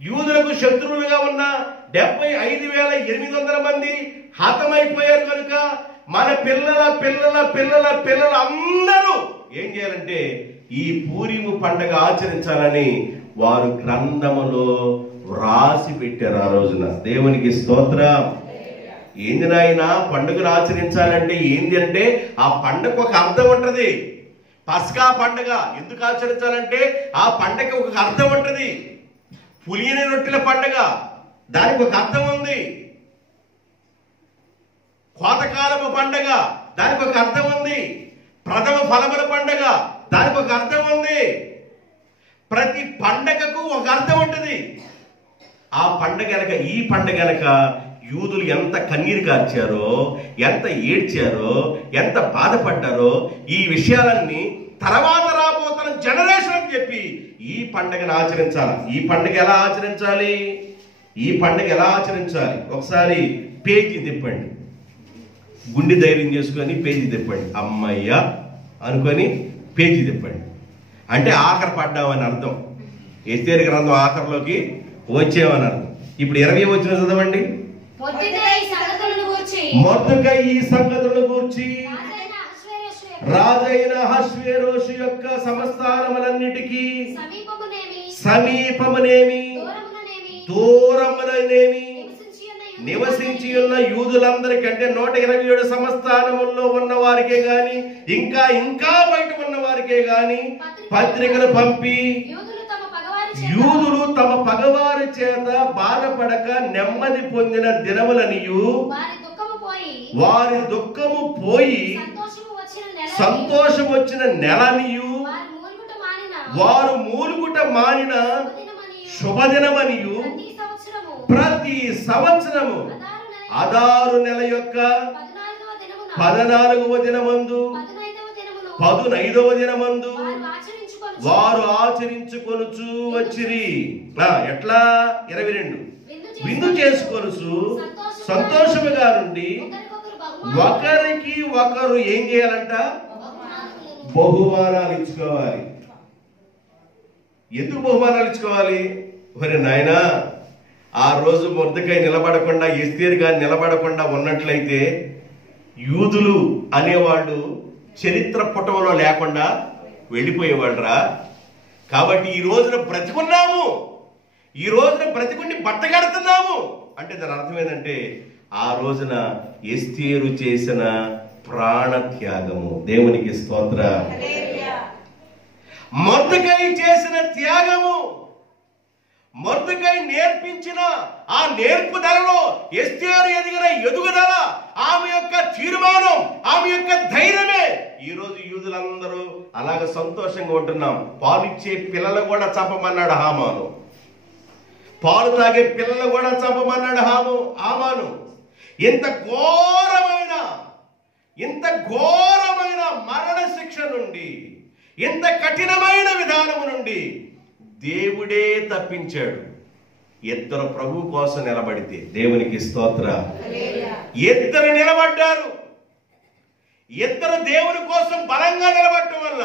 యూదులకు శత్రువులుగా ఉన్న 75,800 మంది హతమైపోయారు. కనుక మన పిల్లల పిల్లల పిల్లల పిల్లలు అందరూ ఏం చేయాలంటే ఈ పూరీము పండగ ఆచరించాలని వారు గ్రంథములో వ్రాసి పెట్టారు ఆ రోజున. దేవునికి స్తోత్రం. ఏంది నాయనా పండుగను ఆచరించాలంటే ఏంది అంటే, ఆ పండగ ఒక అర్థం ఉంటది. పస్కా పండగ ఎందుకు ఆచరించాలంటే ఆ పండగ ఒక అర్థం ఉంటది. పులియని రొట్టెల పండగ, దానికి ఒక అర్థం ఉంది. కోతకాలపు పండగ, దానికి ఒక అర్థం ఉంది. ప్రథమ ఫలముల పండగ, దానికి ఒక అర్థం ఉంది. ప్రతి పండగకు ఒక అర్థం ఉంటుంది. ఆ పండగ గనక, ఈ పండగ గనక యూదులు ఎంత కన్నీరు కార్చారో, ఎంత ఏడ్చారో, ఎంత బాధపడ్డారో, ఈ విషయాలన్నీ తర్వాత రాబోతున్న జనరేషన్ చెప్పి ఈ పండగను ఆచరించాలి. ఈ పండగ ఎలా ఆచరించాలి? ఈ పండగ ఎలా ఆచరించాలి? ఒకసారి పేజీ తిప్పండి. గుండె ధైర్యం చేసుకొని పేజీ తిప్పండి. అమ్మయ్య అనుకొని పేజీ తిప్పండి. అంటే ఆఖరి పడ్డామని అర్థం. ఎస్తేరు గ్రంథం ఆఖరిలోకి వచ్చేమని అర్థం. ఇప్పుడు 20 వచ్చిన చదవండి. మొర్దెకై ఈ సంగతులను గూర్చి రాజైన అహష్వేరోషు యొక్క సంస్థానములన్నిటికీ సమీపమునేమి దూరముననేమి నివసించి ఉన్న యూదులందరికంటే 127 సంస్థానముల్లో ఉన్న వారికే గాని, ఇంకా ఇంకా బయట ఉన్న వారికే గాని పత్రికలు పంపి యూదులు తమ పగవారి చేత బాధపడక నెమ్మది పొందిన దినములనియు వారి దుఃఖము పోయి సంతోషం వచ్చిన నెలనియు వారు మూలుగుట మానిన శుభదినమనియు ప్రతి సంవత్సరము అదారు నెల యొక్క 14వ దినమందు 15వ దినమందు వారు ఆచరించుకొనుచు వచ్చిరి. ఎట్లా? 22 విందు చేసుకొనుచు సంతోషముగా నుండి ఒకరికి ఒకరు ఏం చేయాలంట? బహుమానాలు ఇచ్చుకోవాలి. ఎందుకు బహుమానాలు ఇచ్చుకోవాలి? ఒరే నాయనా, ఆ రోజు మొర్దెకై నిలబడకుండా, ఎస్తేరు గారు నిలబడకుండా ఉన్నట్లయితే యూదులు అనేవాళ్ళు చరిత్ర పుటంలో లేకుండా వెళ్ళిపోయేవాళ్ళరా. కాబట్టి ఈ రోజున బ్రతికున్నాము, ఈ రోజున బ్రతికుని బట్టగడుతున్నాము అంటే దాని అర్థం ఏంటంటే ఆ రోజున ఎస్తేరు చేసిన ప్రాణ త్యాగము. దేవునికి స్తోత్ర. మొర్దెకై చేసిన త్యాగము, మొర్దెకై నేర్పించిన ఆ నేర్పుదలలో ఎస్తేరు ఎదిగిన ఎదుగుదల, ఆమె యొక్క తీర్మానం, ఆమె యొక్క ధైర్యమే ఈ రోజు యూదులందరూ అలాగ సంతోషంగా ఉంటున్నాం. పాలిచ్చే పిల్లలు కూడా చంపమన్నాడు హామాను, పాలు తాగే పిల్లలు కూడా చంపమన్నాడు హామాను. ఇంత ఘోరమైన మరణ శిక్ష నుండి, ఇంత కఠినమైన విధానము నుండి దేవుడే తప్పించాడు. ఇద్దరు ప్రభు కోసం నిలబడితే దేవునికి స్తోత్ర. ఇద్దరు నిలబడ్డారు. ఇద్దరు దేవుని కోసం బలంగా నిలబడటం వల్ల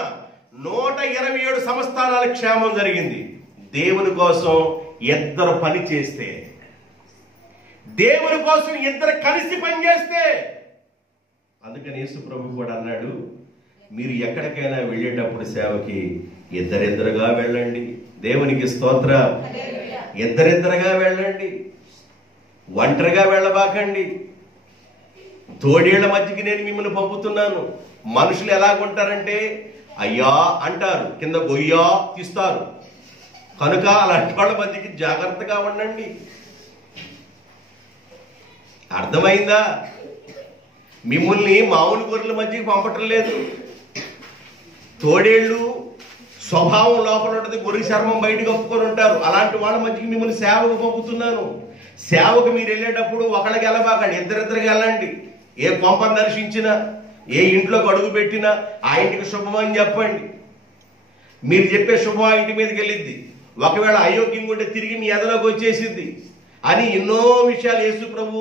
127 సంస్థానాల క్షేమం జరిగింది. దేవుని కోసం ఇద్దరు పని చేస్తే, దేవుని కోసం ఇద్దరు కలిసి పనిచేస్తే. అందుకని యేసు ప్రభు కూడా అన్నాడు, మీరు ఎక్కడికైనా వెళ్ళేటప్పుడు సేవకి ఇద్దరిద్దరుగా వెళ్ళండి. దేవునికి స్తోత్ర. ఇద్దరిద్దరుగా వెళ్ళండి, ఒంటరిగా వెళ్ళబాకండి. తోడేళ్ల మధ్యకి నేను మిమ్మల్ని పంపుతున్నాను. మనుషులు ఎలాగుంటారంటే అయ్యా అంటారు, కింద గొయ్యా తీస్తారు. కనుక అలాంటి వాళ్ళ మధ్యకి జాగ్రత్తగా ఉండండి. అర్థమైందా? మిమ్మల్ని మామూలు గొర్రెల మధ్యకి పంపటం లేదు. తోడేళ్ళు స్వభావం లోపల ఉంటుంది, గొర్రె చర్మం బయటకు కప్పుకొని ఉంటారు. అలాంటి వాళ్ళ మధ్యకి మిమ్మల్ని సేవకు పంపుతున్నాను. సేవకు మీరు వెళ్ళేటప్పుడు ఒకళ్ళకి వెళ్ళబాకండి, ఇద్దరిద్దరికి వెళ్ళండి. ఏ కొంపను దర్శించినా, ఏ ఇంట్లోకి అడుగు పెట్టినా ఆ ఇంటికి శుభమని చెప్పండి. మీరు చెప్పే శుభం ఆ ఇంటి మీదకి వెళ్ళిద్ది. ఒకవేళ అయోగ్యంగా ఉంటే తిరిగి మీ ఎదలోకి వచ్చేసిద్ది అని ఎన్నో విషయాలు యేసు ప్రభు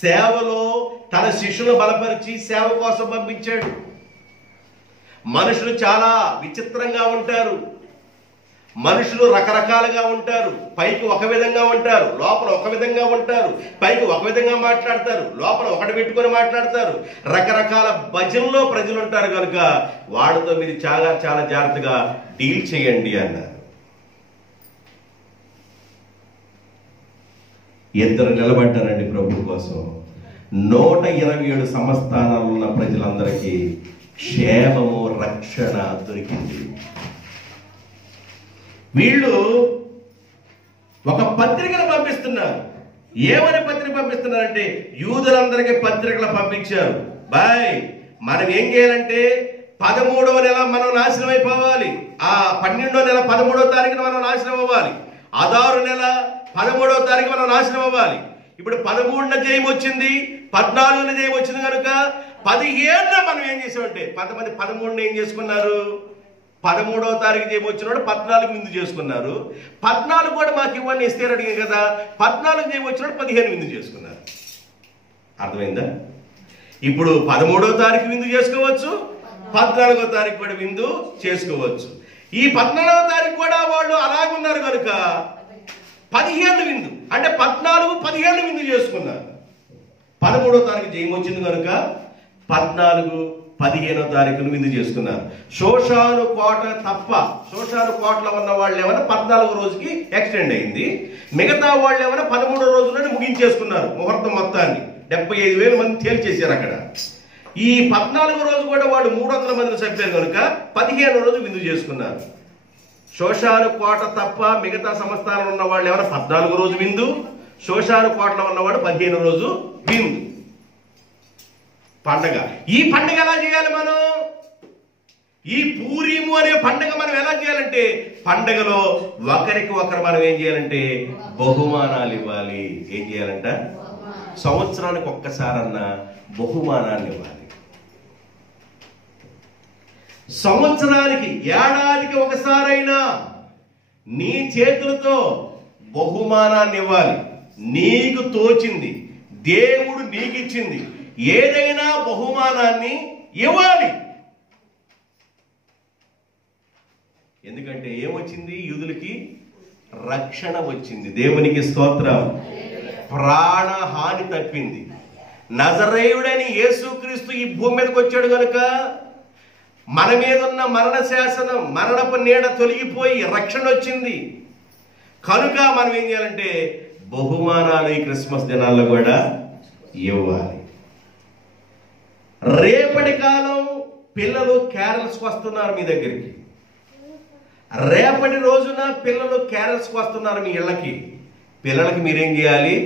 సేవలో తన శిష్యులను బలపరిచి సేవ కోసం పంపించాడు. మనుషులు చాలా విచిత్రంగా ఉంటారు. మనుషులు రకరకాలుగా ఉంటారు. పైకి ఒక విధంగా ఉంటారు, లోపల ఒక విధంగా ఉంటారు. పైకి ఒక విధంగా మాట్లాడతారు, లోపల ఒకటి పెట్టుకొని మాట్లాడతారు. రకరకాల భజనలో ప్రజలు ఉంటారు. కనుక వాళ్ళతో మీరు చాలా చాలా జాగ్రత్తగా డీల్ చేయండి అన్నారు. ఇద్దరు నిలబడ్డారండి ప్రభు కోసం. 127 సంస్థానాలు ఉన్న ప్రజలందరికీ క్షేమము, రక్షణ దొరికింది. వీళ్ళు ఒక పత్రికను పంపిస్తున్నారు. ఏమని పత్రిక పంపిస్తున్నారంటే యూదులందరికీ పత్రికలు పంపించారు. బాయ్, మనం ఏం చేయాలంటే 13వ నెల మనం నాశనం అయిపోవాలి. ఆ 12వ నెల 13వ తారీఖున మనం నాశనం అవ్వాలి. అదారు నెల 13వ తారీఖు మనం నాశనం అవ్వాలి. ఇప్పుడు 13న జయం వచ్చింది, 14న జయం వచ్చింది. కనుక 17న మనం ఏం చేసామంటే, కొంతమంది 13న ఏం చేసుకున్నారు, 13వ తారీఖు జయం వచ్చినప్పుడు 14 విందు చేసుకున్నారు. 14 కూడా మాకు ఇవ్వండి ఇస్తే అడిగారు కదా, 14 జయం వచ్చినప్పుడు 15 విందు చేసుకున్నారు. అర్థమైందా? ఇప్పుడు 13వ తారీఖు విందు చేసుకోవచ్చు, 14వ తారీఖు కూడా విందు చేసుకోవచ్చు. ఈ 14వ తారీఖు కూడా వాళ్ళు అలాగున్నారు కనుక 15 విందు, అంటే 14, 15 విందు చేసుకున్నారు. 13వ తారీఖు జయం వచ్చింది కనుక 14, 15వ తారీఖును విందు చేసుకున్నారు. శోషాను కోట తప్ప, శోషాను కోటలో ఉన్న వాళ్ళు ఏమైనా 14వ రోజుకి ఎక్స్టెండ్ అయింది. మిగతా వాళ్ళు ఏమైనా 13వ రోజులోనే ముగించేసుకున్నారు ముహూర్తం మొత్తాన్ని. 75,000 మంది తేల్చేశారు అక్కడ. ఈ 14వ రోజు కూడా వాడు 300 మందిని చంపారు కనుక 15వ రోజు విందు చేసుకున్నారు. శోషాను కోట తప్ప మిగతా సంస్థానంలో ఉన్న వాళ్ళు ఎవరైనా 14 రోజు విందు, శోషాను కోటలో ఉన్నవాడు 15 రోజు విందు పండగ. ఈ పండగ ఎలా చేయాలి మనం? ఈ పూరీము అనే పండగ మనం ఎలా చేయాలంటే, పండగలో ఒకరికి ఒకరు మనం ఏం చేయాలంటే బహుమానాలు ఇవ్వాలి. ఏం చేయాలంట? సంవత్సరానికి ఒక్కసారన్నా బహుమానాన్ని ఇవ్వాలి. సంవత్సరానికి, ఏడాదికి ఒకసారైనా నీ చేతులతో బహుమానాన్ని ఇవ్వాలి. నీకు తోచింది, దేవుడు నీకు ఇచ్చింది ఏదైనా బహుమానాన్ని ఇవ్వాలి. ఎందుకంటే ఏమొచ్చింది? యూదులకి రక్షణ వచ్చింది. దేవునికి స్తోత్రం. ప్రాణహాని తప్పింది. నజరేయుడని యేసుక్రీస్తు ఈ భూమి మీదకి వచ్చాడు కనుక మన మీద ఉన్న మరణ శాసనం, మరణపు నీడ తొలగిపోయి రక్షణ వచ్చింది కనుక మనం ఏం చేయాలంటే బహుమానాలు ఈ క్రిస్మస్ దినాల్లో కూడా ఇవ్వాలి. రేపటి కాలం పిల్లలు క్యారల్స్కి వస్తున్నారు మీ దగ్గరికి. రేపటి రోజున పిల్లలు క్యారల్స్కి వస్తున్నారు మీ ఇళ్ళకి. పిల్లలకి మీరేం చేయాలి?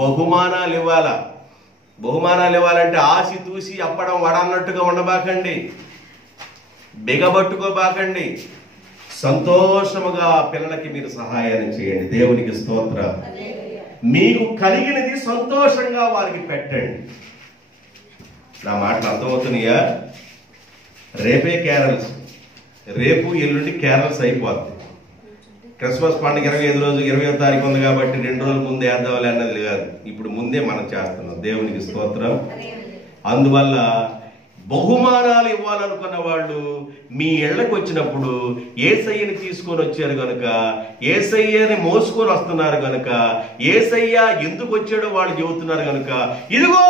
బహుమానాలు ఇవ్వాలా. బహుమానాలు ఇవ్వాలంటే ఆసి తూసి అప్పడం వడన్నట్టుగా ఉండబాకండి, బిగబట్టుకోబాకండి. సంతోషముగా పిల్లలకి మీరు సహాయాన్ని చేయండి. దేవునికి స్తోత్రం. మీకు కలిగినది సంతోషంగా వారికి పెట్టండి. నా మాటలు అర్థమవుతున్నాయా? రేపే క్యారల్స్, రేపు ఎల్లుండి క్యారల్స్ అయిపోద్ది. క్రిస్మస్ పండుగ 25 రోజు 20వ తారీఖు ఉంది కాబట్టి 2 రోజుల ముందే వేద్దామని అన్నది కాదు. ఇప్పుడు ముందే మనం చేస్తున్నాం. దేవునికి స్తోత్రం. అందువల్ల బహుమానాలు ఇవ్వాలనుకున్న వాళ్ళు మీ ఇళ్లకు వచ్చినప్పుడు యేసయ్యని తీసుకొని వచ్చారు కనుక, యేసయ్యని మోసుకొని వస్తున్నారు కనుక, యేసయ్య ఎందుకు వచ్చాడో వాళ్ళు చెబుతున్నారు కనుక, ఇదిగో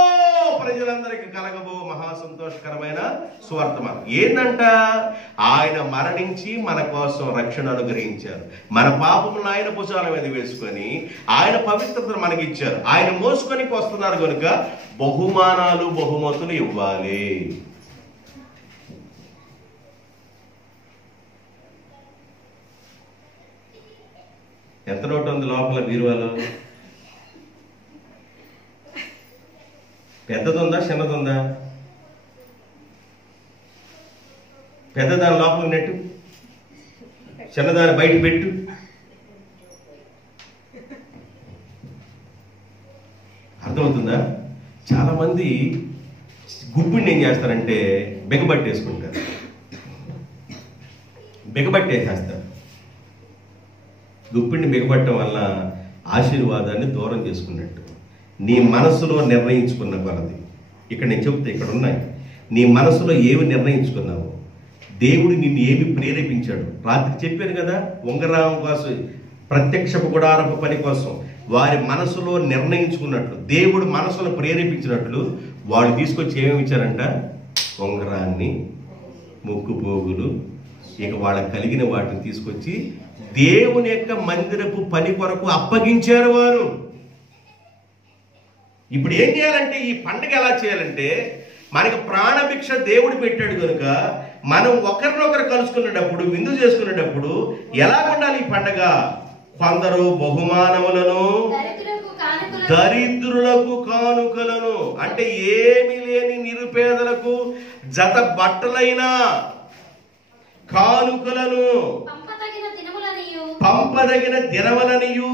ప్రజలందరికీ కలగబో మహా సంతోషకరమైన సువార్తమానం. ఏంటంట? ఆయన మరణించి మన కోసం రక్షణ అనుగ్రహించారు. మన పాపములను ఆయన భుజాల మీద వేసుకొని ఆయన పవిత్రతను మనకిచ్చారు. ఆయన మోసుకొని వస్తున్నారు కనుక బహుమానాలు, బహుమతులు ఇవ్వాలి. ఎంత నోటు ఉంది లోపల బీరువాలో? పెద్దదుందా చిన్నదుందా? పెద్దదాని లోపల నెట్టు, చిన్నదాన్ని బయట పెట్టు. అర్థమవుతుందా? చాలా మంది గుప్పిడిని ఏం చేస్తారంటే బిగబట్టేసుకుంటారు, బిగబట్టేసేస్తారు. గుప్పిడిని బిగబట్టడం వల్ల ఆశీర్వాదాన్ని దూరం చేసుకున్నట్టు. నీ మనసులో నిర్ణయించుకున్న కొలది, ఇక్కడ నేను చెప్తే ఇక్కడ ఉన్నాయి, నీ మనసులో ఏమి నిర్ణయించుకున్నావు, దేవుడు నిన్ను ఏమి ప్రేరేపించాడు. రాత్రి చెప్పాను కదా, ఉంగరం కోసం, ప్రత్యక్షపు గుడారపు పని కోసం వారి మనసులో నిర్ణయించుకున్నట్లు, దేవుడు మనసులో ప్రేరేపించినట్లు వాళ్ళు తీసుకొచ్చి ఏమేమి ఇచ్చారంట? ఉంగరాన్ని, ముక్కు పోగులు, ఇక వాళ్ళకి కలిగిన వాటిని తీసుకొచ్చి దేవుని యొక్క మందిరపు పని కొరకు అప్పగించారు వారు. ఇప్పుడు ఏం చేయాలంటే, ఈ పండుగ ఎలా చేయాలంటే, మనకి ప్రాణభిక్ష దేవుడు పెట్టాడు కనుక మనం ఒకరినొకరు కలుసుకునేటప్పుడు, విందు చేసుకునేటప్పుడు ఎలా ఉండాలి ఈ పండుగ? కొందరు బహుమానములను, దరిద్రులకు కానుకలను, అంటే ఏమీ లేని నిరుపేదలకు జత బట్టలైనా కానుకలను, పంపదగిన దినములనియు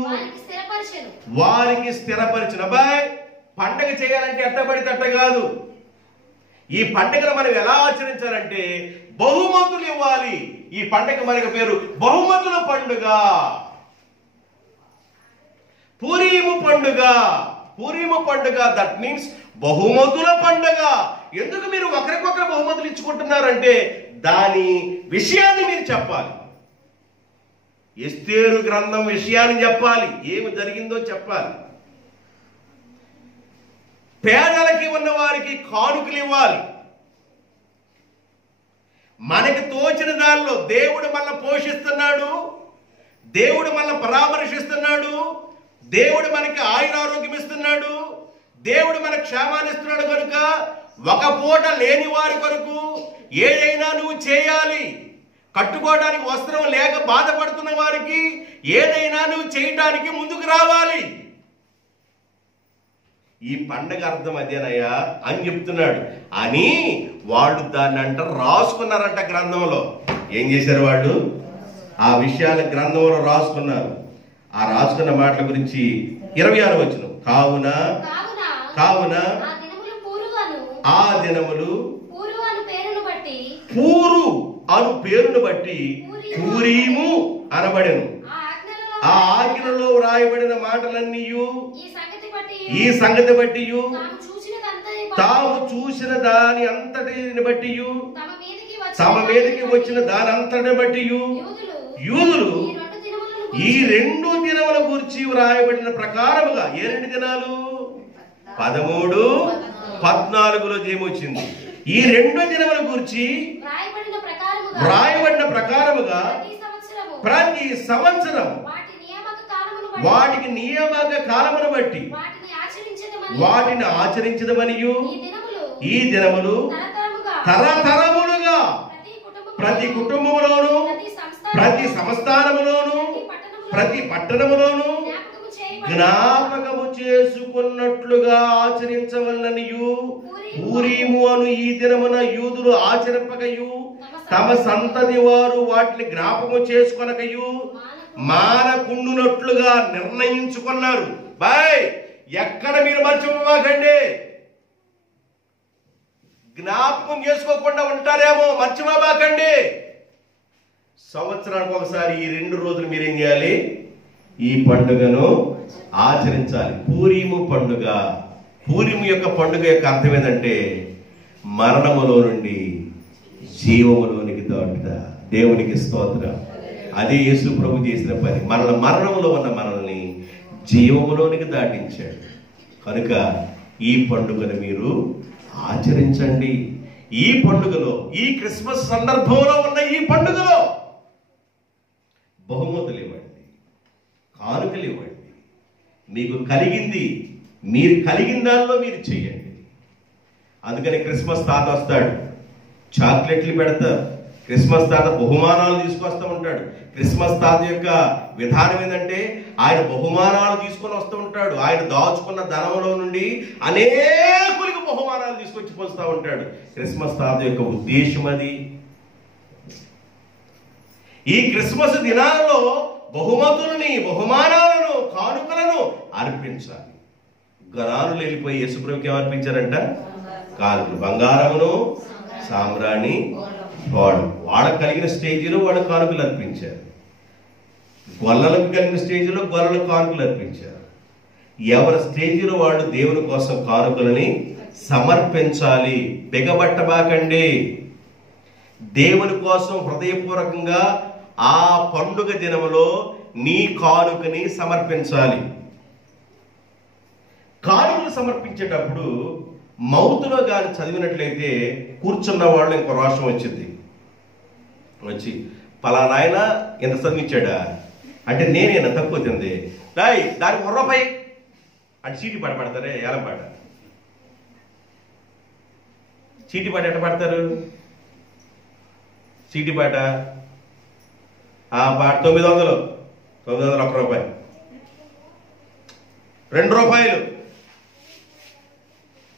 వారికి స్థిరపరిచిన. బాయ్, పండగ చేయాలంటే ఎట్టబడి తట్ట కాదు. ఈ పండుగను మనం ఎలా ఆచరించాలంటే బహుమతులు ఇవ్వాలి. ఈ పండుగ మనకి పేరు బహుమతుల పండుగ, పూరీము పండుగ. పూరీము పండుగ, దట్ మీన్స్ బహుమతుల పండుగ. ఎందుకు మీరు ఒకరికొకరు బహుమతులు ఇచ్చుకుంటున్నారంటే దాని విషయాన్ని మీరు చెప్పాలి. ఎస్తేరు గ్రంథం విషయాన్ని చెప్పాలి, ఏమి జరిగిందో చెప్పాలి. పేదలకి ఉన్న వారికి కానుకలు ఇవ్వాలి. మనకి తోచిన దానిలో దేవుడు మనల్ని పోషిస్తున్నాడు, దేవుడు మనల్ని పరామర్శిస్తున్నాడు, దేవుడు మనకి ఆయురారోగ్యం ఇస్తున్నాడు, దేవుడు మనకు క్షేమాన్ని ఇస్తున్నాడు కనుక ఒక పూట లేని వారి కొరకు ఏదైనా నువ్వు చేయాలి. కట్టుకోవడానికి వస్త్రం లేక బాధపడుతున్న వారికి ఏదైనా నువ్వు చేయటానికి ముందుకు రావాలి. ఈ పండగ అర్థం అదేనయ్యా అని చెప్తున్నాడు. అని వాళ్ళు దాన్ని అంట రాసుకున్నారంట గ్రంథంలో. ఏం చేశారు వాళ్ళు? ఆ విషయాల గ్రంథంలో రాసుకున్నారు. ఆ రాసుకున్న మాటల గురించి 26వ వచనం. కావున ఆ దినములు పూరు అను పేరును బట్టి పూరీము అనబడెను. ఆ ఆజ్ఞలో వ్రాయబడిన మాటలన్నీ ఈ సంగతి బట్టి తాము చూసిన దాని అంతటిని బట్టి తమ మీదకి వచ్చిన దాని అంతటిని బట్టి యూదులు ఈ 2 దినముల గురించి వ్రాయబడిన ప్రకారముగా, ఏ 2 దినాలు? 13, 14లో ఏమొచ్చింది? ఈ 2 దినముల గురించి వ్రాయబడిన ప్రకారముగా ప్రతి సంవత్సరం వాటికి నియామక కాలమును బట్టి వాటిని ఆచరించదమనియు ఈ దినములు తరతరములుగా ప్రతి కుటుంబములోను, ప్రతి సంస్థానములోను, ప్రతి పట్టణములోను జ్ఞాపకము చేసుకున్నట్లుగా ఆచరించవలననియు పూరీము అను ఈ దినమున యూదులు ఆచరింపకయు తమ సంతతి వారు వాటిని జ్ఞాపకం చేసుకొనకయు మానకుండునట్లుగా నిర్ణయించుకున్నారు. బాయ్, ఎక్కడ మీరు మర్చిపోకండి. జ్ఞాపకం చేసుకోకుండా ఉంటారేమో, మర్చిపోబాకండి. సంవత్సరానికి ఒకసారి ఈ 2 రోజులు మీరేం చేయాలి? ఈ పండుగను ఆచరించాలి. పూరీము పండుగ. పూరీము యొక్క పండుగ యొక్క అర్థం ఏంటంటే మరణములో నుండి జీవములోనికి దాటుట. దేవునికి స్తోత్రం. అదే యేసు ప్రభు చేసిన పని. మరణములో ఉన్న మనల్ని జీవములోనికి దాటించాడు. కనుక ఈ పండుగను మీరు ఆచరించండి. ఈ పండుగలో, ఈ క్రిస్మస్ సందర్భంలో ఉన్న ఈ పండుగలో బహుమతులు ఇవ్వండి, కానుకలు ఇవ్వండి. మీకు కలిగింది, మీరు కలిగిన దానిలో మీరు చెయ్యండి. అందుకని క్రిస్మస్ తాత వస్తాడు, చాక్లెట్లు పెడతారు. క్రిస్మస్ తాత బహుమానాలు తీసుకొస్తూ ఉంటాడు. క్రిస్మస్ తాత యొక్క విధానం ఏంటంటే ఆయన బహుమానాలు తీసుకొని వస్తూ ఉంటాడు. ఆయన దాచుకున్న ధనంలో నుండి అనేకులకు బహుమానాలు తీసుకొచ్చి పోస్తూ ఉంటాడు. క్రిస్మస్ తాత యొక్క ఉద్దేశం అది. ఈ క్రిస్మస్ దినాలలో బహుమానాలను, కానుకలను అర్పించాలి. గణాలు వెళ్ళిపోయి యేసుప్రభుకి ఏమర్పించారంట? కానుకలు, బంగారమును, సామ్రాణి, వాళ్ళకు కలిగిన స్టేజీలో వాడు కానుకలు అర్పించారు. గొల్లలకు కలిగిన స్టేజీలో గొల్లలకు కానుకలు అర్పించారు. ఎవరి స్టేజీలో వాళ్ళు దేవుని కోసం కానుకలని సమర్పించాలి. బిగబట్టబాకండి. దేవుని కోసం హృదయపూర్వకంగా ఆ పండుగ దినములో నీ కానుకని సమర్పించాలి. కానుకలు సమర్పించేటప్పుడు మౌతులో కానీ చదివినట్లయితే కూర్చున్న వాళ్ళు ఇంకో రోషం వచ్చింది. వచ్చి పలానాయన ఎంత చదివించాడా అంటే నేనేనా తక్కువ తింది దానికి ₹1 అంటే చీటీ పాట పడతారే. ఏలం పాట, చీటీ పాట ఎట్లా పడతారు? చీటీ పాట ఆ పాట $900, $901, ₹2,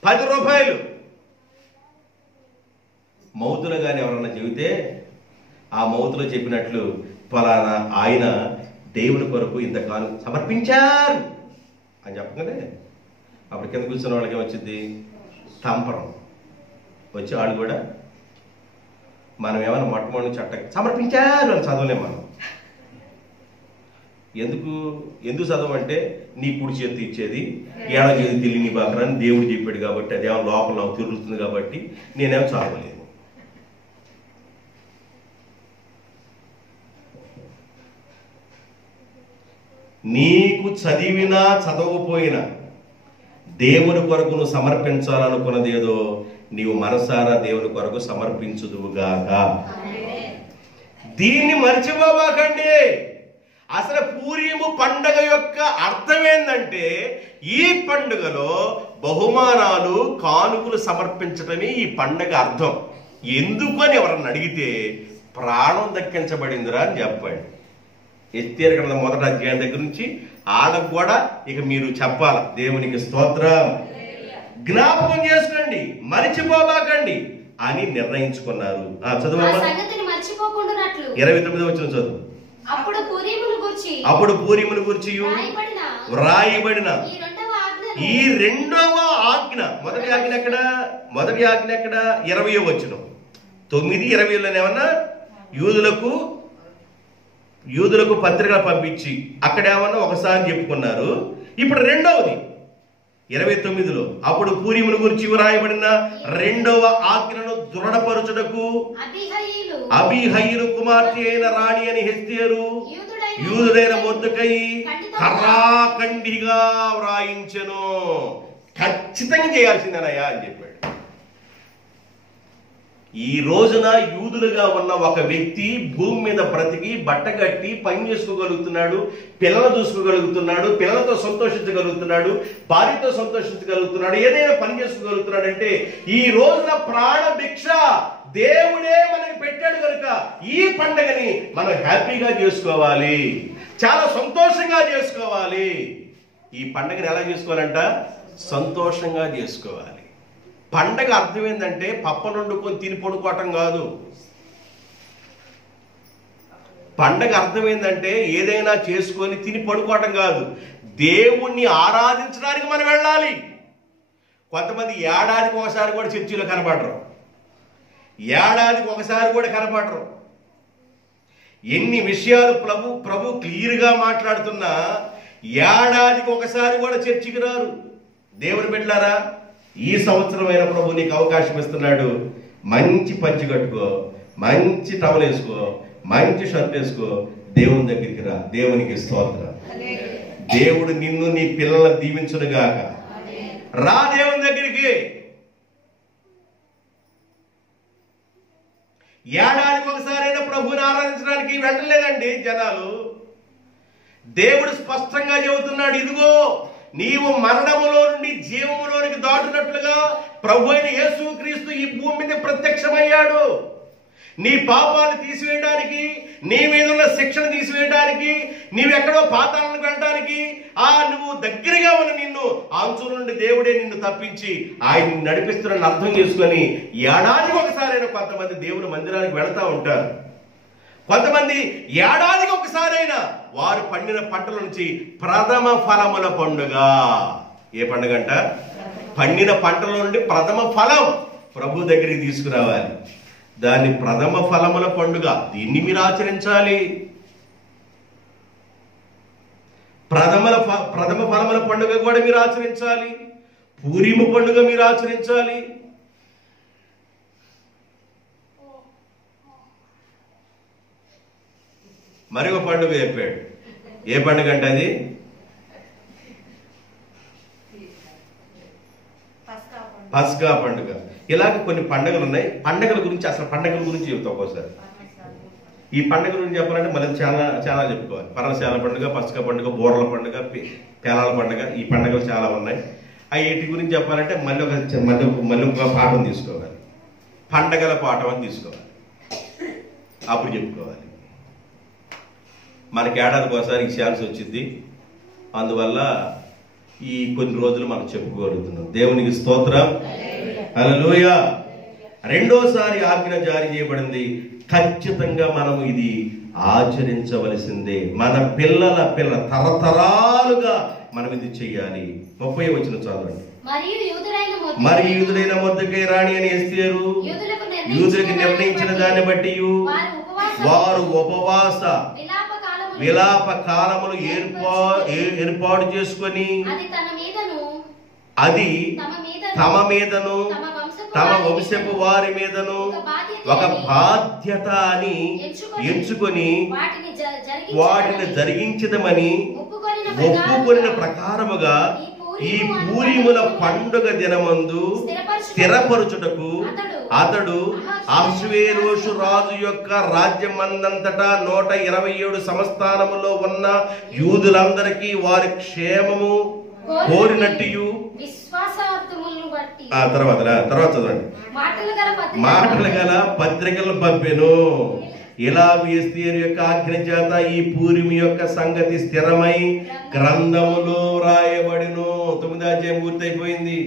₹10. మౌతులు కానీ ఎవరన్నా చెబితే ఆ మౌతులో చెప్పినట్లు ఫలానా ఆయన దేవుని కొరకు ఇంత కాను సమర్పించారు అని చెప్పగానే అప్పుడు కింద కూర్చున్న వాళ్ళకి ఏమొచ్చింది? తంపరం వచ్చి వాళ్ళు కూడా మనం ఏమైనా మొట్టమొదటి చట్ట సమర్పించారు అని చదవలేము మనం. ఎందుకు చదవమంటే నీ కుడి చేతి ఇచ్చేది ఏడ చేతి తెలియని బాకరని దేవుడు చెప్పాడు కాబట్టి అదేమో లోపల నాకు తిరుగుతుంది కాబట్టి నేనేమో చదవలేదు. నీకు చదివినా చదవకపోయినా దేవుని కొరకు నువ్వు సమర్పించాలనుకున్నదేదో నీవు మనసారా దేవుని కొరకు సమర్పించుదువుగాక. దీన్ని మర్చిపోబాకండి. అసలు పూరీము పండుగ యొక్క అర్థం ఏంటంటే ఈ పండుగలో బహుమానాలు, కానుకలు సమర్పించటమే ఈ పండుగ అర్థం. ఎందుకు అని ఎవరన్నా అడిగితే ప్రాణం దక్కించబడిందిరా అని చెప్పండి. ఎస్తేరు గ్రంథం 1వ అధ్యాయం దగ్గర నుంచి ఆడకు కూడా ఇక మీరు చెప్పాల. దేవునికి స్తోత్రం. జ్ఞాపకం చేసుకోండి, మరిచిపోబాకండి అని నిర్ణయించుకున్నారు. చదువు 29వ వచనం చదువు. అప్పుడు పూరీమును గూర్చి వ్రాయబడిన ఈ రెండవ ఆజ్ఞ, మొదటి ఆజ్ఞ ఎక్కడ? 20వ వచనం. 9:20 ఏమన్నా యూదులకు పత్రికలు పంపించి అక్కడేమన్నా ఒకసారి చెప్పుకున్నారు. ఇప్పుడు రెండవది 29లో అప్పుడు పూరీమును గురించి వ్రాయబడిన రెండవ ఆజ్ఞను దృఢపరచుటకు అబీహయీలు కుమార్తె అయిన రాణి అని హెస్తేరు యూదుడైన మొర్దెకై కరాఖండిగా వ్రాయించెను. ఖచ్చితంగా చేయాల్సిందేనయ్యా అని చెప్పాడు. ఈ రోజున యూదులుగా ఉన్న ఒక వ్యక్తి భూమి మీద బ్రతికి బట్ట కట్టి పని చేసుకోగలుగుతున్నాడు, పిల్లలు చూసుకోగలుగుతున్నాడు, పిల్లలతో సంతోషించగలుగుతున్నాడు, భార్యతో సంతోషించగలుగుతున్నాడు, ఏదైనా పని చేసుకోగలుగుతున్నాడు అంటే ఈ రోజున ప్రాణ భిక్ష దేవుడే మనకి పెట్టాడు కనుక ఈ పండగని మనం హ్యాపీగా చేసుకోవాలి, చాలా సంతోషంగా చేసుకోవాలి. ఈ పండగని ఎలా చేసుకోవాలంట? సంతోషంగా చేసుకోవాలి. పండగ అర్థం ఏంటంటే పప్పలు వండుకొని తిని పడుకోవటం కాదు. పండగ అర్థం ఏంటంటే ఏదైనా చేసుకొని తిని పడుకోవటం కాదు, దేవుణ్ణి ఆరాధించడానికి మనం వెళ్ళాలి. కొంతమంది ఏడాదికి ఒకసారి కూడా చర్చిలో కనపడరు, ఏడాదికి ఒకసారి కూడా కనపడరు. ఎన్ని విషయాలు ప్రభు క్లియర్గా మాట్లాడుతున్నా ఏడాదికి ఒకసారి కూడా చర్చికి రారు. దేవుని బిడ్డలారా, ఈ సంవత్సరమైన ప్రభు నీకు అవకాశం ఇస్తున్నాడు. మంచి పంచి కట్టుకో, మంచి టవల్ వేసుకో, మంచి షర్ట్ వేసుకో, దేవుని దగ్గరికి రా. దేవునికి స్తోత్రం. దేవుడు నిన్ను నీ పిల్లలను దీవించునుగాక. రా దేవుని దగ్గరికి. ఏడాదికి ఒకసారైనా ప్రభుని ఆరాధించడానికి వెళ్ళలేదండి జనాలు. దేవుడు స్పష్టంగా చెబుతున్నాడు, ఇదిగో నీవు మరణములో నుండి జీవములోనికి దాటునట్లుగా ప్రభు అయిన యేసుక్రీస్తు ఈ భూమి మీద ప్రత్యక్షమయ్యాడు. నీ పాపాలను తీసివేయడానికి, నీ మీద ఉన్న శిక్షను తీసివేయడానికి, నీవెక్కడో పాతాళానికి వెళ్ళడానికి, నువ్వు దగ్గరగా ఉన్న నిన్ను అంచు నుండి దేవుడే నిన్ను తప్పించి ఆయన నడిపిస్తున్నాడని అర్థం చేసుకొని ఏడాదికి ఒకసారైనా కొంతమంది దేవుని మందిరానికి వెళతా ఉంటారు. కొంతమంది ఏడాదికి ఒకసారైనా వారు పండిన పంటల నుంచి ప్రథమ ఫలముల పండుగ. ఏ పండుగ అంట? పండిన పంటల నుండి ప్రథమ ఫలం ప్రభు దగ్గరికి తీసుకురావాలి. దాన్ని ప్రథమ ఫలముల పండుగ, దీన్ని మీరు ఆచరించాలి. ప్రథమ ఫలముల పండుగ కూడా మీరు ఆచరించాలి. పూరీము పండుగ మీరు ఆచరించాలి. మరొక పండుగ చెప్పాడు. ఏ పండుగ అంటే అది? పస్కా పండుగ. ఇలాగ కొన్ని పండుగలు ఉన్నాయి. పండుగల గురించి అసలు పండుగల గురించి చెప్తా ఒక్కోసారి. ఈ పండుగ గురించి చెప్పాలంటే మళ్ళీ చాలా చెప్పుకోవాలి. పర్ణశాల పండుగ, పస్కా పండుగ, బోర్ల పండుగ, పేలాల పండుగ, ఈ పండుగలు చాలా ఉన్నాయి. వీటి గురించి చెప్పాలంటే మళ్ళీ ఒక పాఠం తీసుకోవాలి. పండగల పాఠం అని తీసుకోవాలి, అప్పుడు చెప్పుకోవాలి. మనకి ఏడాదికి ఒకసారి ఈ ఛాన్స్ వచ్చింది. అందువల్ల ఈ కొన్ని రోజులు మనం చెప్పుకోగలుగుతున్నాం. దేవునికి స్తోత్రం. హల్లెలూయా. రెండోసారి ఆజ్ఞ జారీ చేయబడింది. ఖచ్చితంగా మనం ఇది ఆచరించవలసిందే. మన పిల్లల తరతరాలుగా మనం ఇది చెయ్యాలి. 30వ వచనం చదవండి. మరియు యూదుడైన మొర్దెకై రాణి అని ఎస్తేరు యూదులకు నిర్ణయించిన దాన్ని బట్టి వారు ఉపవాస విలాప కాలములు ఏర్పాటు చేసుకొని అది తమ మీదను తమ వంశపు వారి మీదను ఒక బాధ్యత అని ఎంచుకొని వాటిని జరిగించదమని ఒప్పుకొనిన ప్రకారముగా ఈ పూరీముల పండుగ దినమందు స్థిరపరచుటకు అతడు అహష్వేరోషు రాజు యొక్క రాజ్యమందంతటా 127 సంస్థానములో ఉన్న యూదులందరికీ వారి క్షేమము కోరినట్టు తర్వాత చదవండి. మాటలు గల పత్రికలు పంపెను. ఇలాగు ఎస్తేరు యొక్క ఆజ్ఞ చేత ఈ పూరిమి యొక్క సంగతి స్థిరమై గ్రంథములో రాయబడిను. 9వ అధ్యాయం పూర్తయిపోయింది.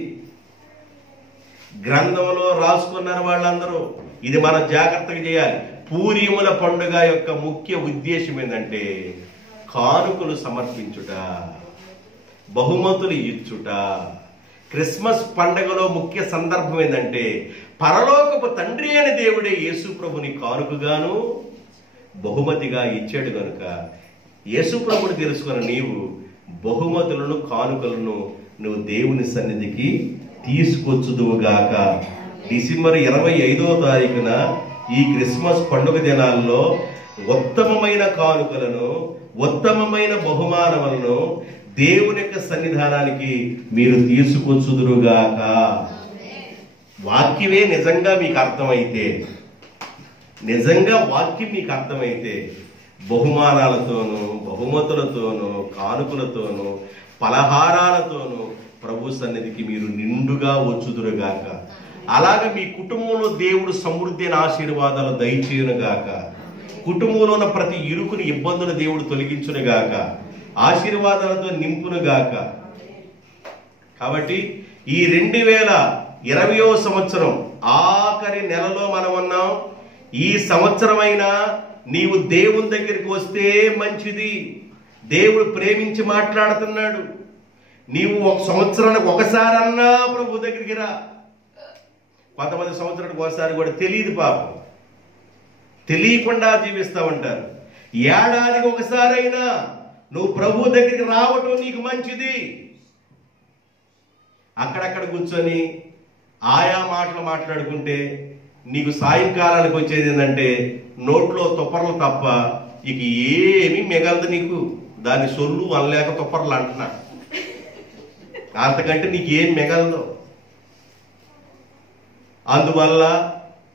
గ్రంథంలో రాసుకున్నారు వాళ్ళందరూ. ఇది మనం జాగ్రత్తగా చేయాలి. పూరిముల పండుగ యొక్క ముఖ్య ఉద్దేశం ఏంటంటే కానుకలు సమర్పించుట, బహుమతులు ఇచ్చుట. క్రిస్మస్ పండుగలో ముఖ్య సందర్భం ఏంటంటే పరలోకపు తండ్రి అయిన దేవుడే యేసు ప్రభుని కానుకగాను బహుమతిగా ఇచ్చాడు కనుక యేసు ప్రభుని తెలుసుకున్న నీవు బహుమతులను కానుకలను నువ్వు దేవుని సన్నిధికి తీసుకొచ్చుదువుగాక. డిసెంబర్ 25వ తారీఖున ఈ క్రిస్మస్ పండుగ దినాల్లో ఉత్తమమైన కానుకలను, ఉత్తమమైన బహుమానములను దేవుని యొక్క సన్నిధానానికి మీరు తీసుకొచ్చుదురుగాక. వాక్యమే నిజంగా మీకు అర్థమైతే, నిజంగా వాక్యం మీకు అర్థమైతే బహుమానాలతోనూ, బహుమతులతోనూ, కానుకలతోనూ, పలహారాలతోనూ ప్రభు సన్నిధికి మీరు నిండుగా వచ్చుదురుగాక. అలాగే మీ కుటుంబంలో దేవుడు సమృద్ధి అయిన ఆశీర్వాదాలు దయచేయునుగాక. కుటుంబంలో ఉన్న ప్రతి ఇరుకుని ఇబ్బందులు దేవుడు తొలగించునుగాక, ఆశీర్వాదాలతో నింపునుగాక. కాబట్టి ఈ 2020వ సంవత్సరం ఆఖరి నెలలో మనం ఉన్నాం. ఈ సంవత్సరమైనా నీవు దేవుని దగ్గరికి వస్తే మంచిది. దేవుడు ప్రేమించి మాట్లాడుతున్నాడు. నీవు ఒక సంవత్సరానికి ఒకసారన్నా ప్రభు దగ్గరికి రా. 10 సంవత్సరానికి ఒకసారి కూడా తెలియదు పాపం, తెలియకుండా జీవిస్తా ఉంటారు. ఏడాదికి ఒకసారైనా నువ్వు ప్రభు దగ్గరికి రావటం నీకు మంచిది. అక్కడక్కడ కూర్చొని ఆయా మాటలు మాట్లాడుకుంటే నీకు సాయంకాలానికి వచ్చేది ఏంటంటే నోట్లో తుప్పర్లు తప్ప ఇక ఏమీ మిగలదు నీకు. దాని సొల్లు అనలేక తుప్పర్లు అంటున్నా, అంతకంటే నీకు ఏం మిగలదు. అందువల్ల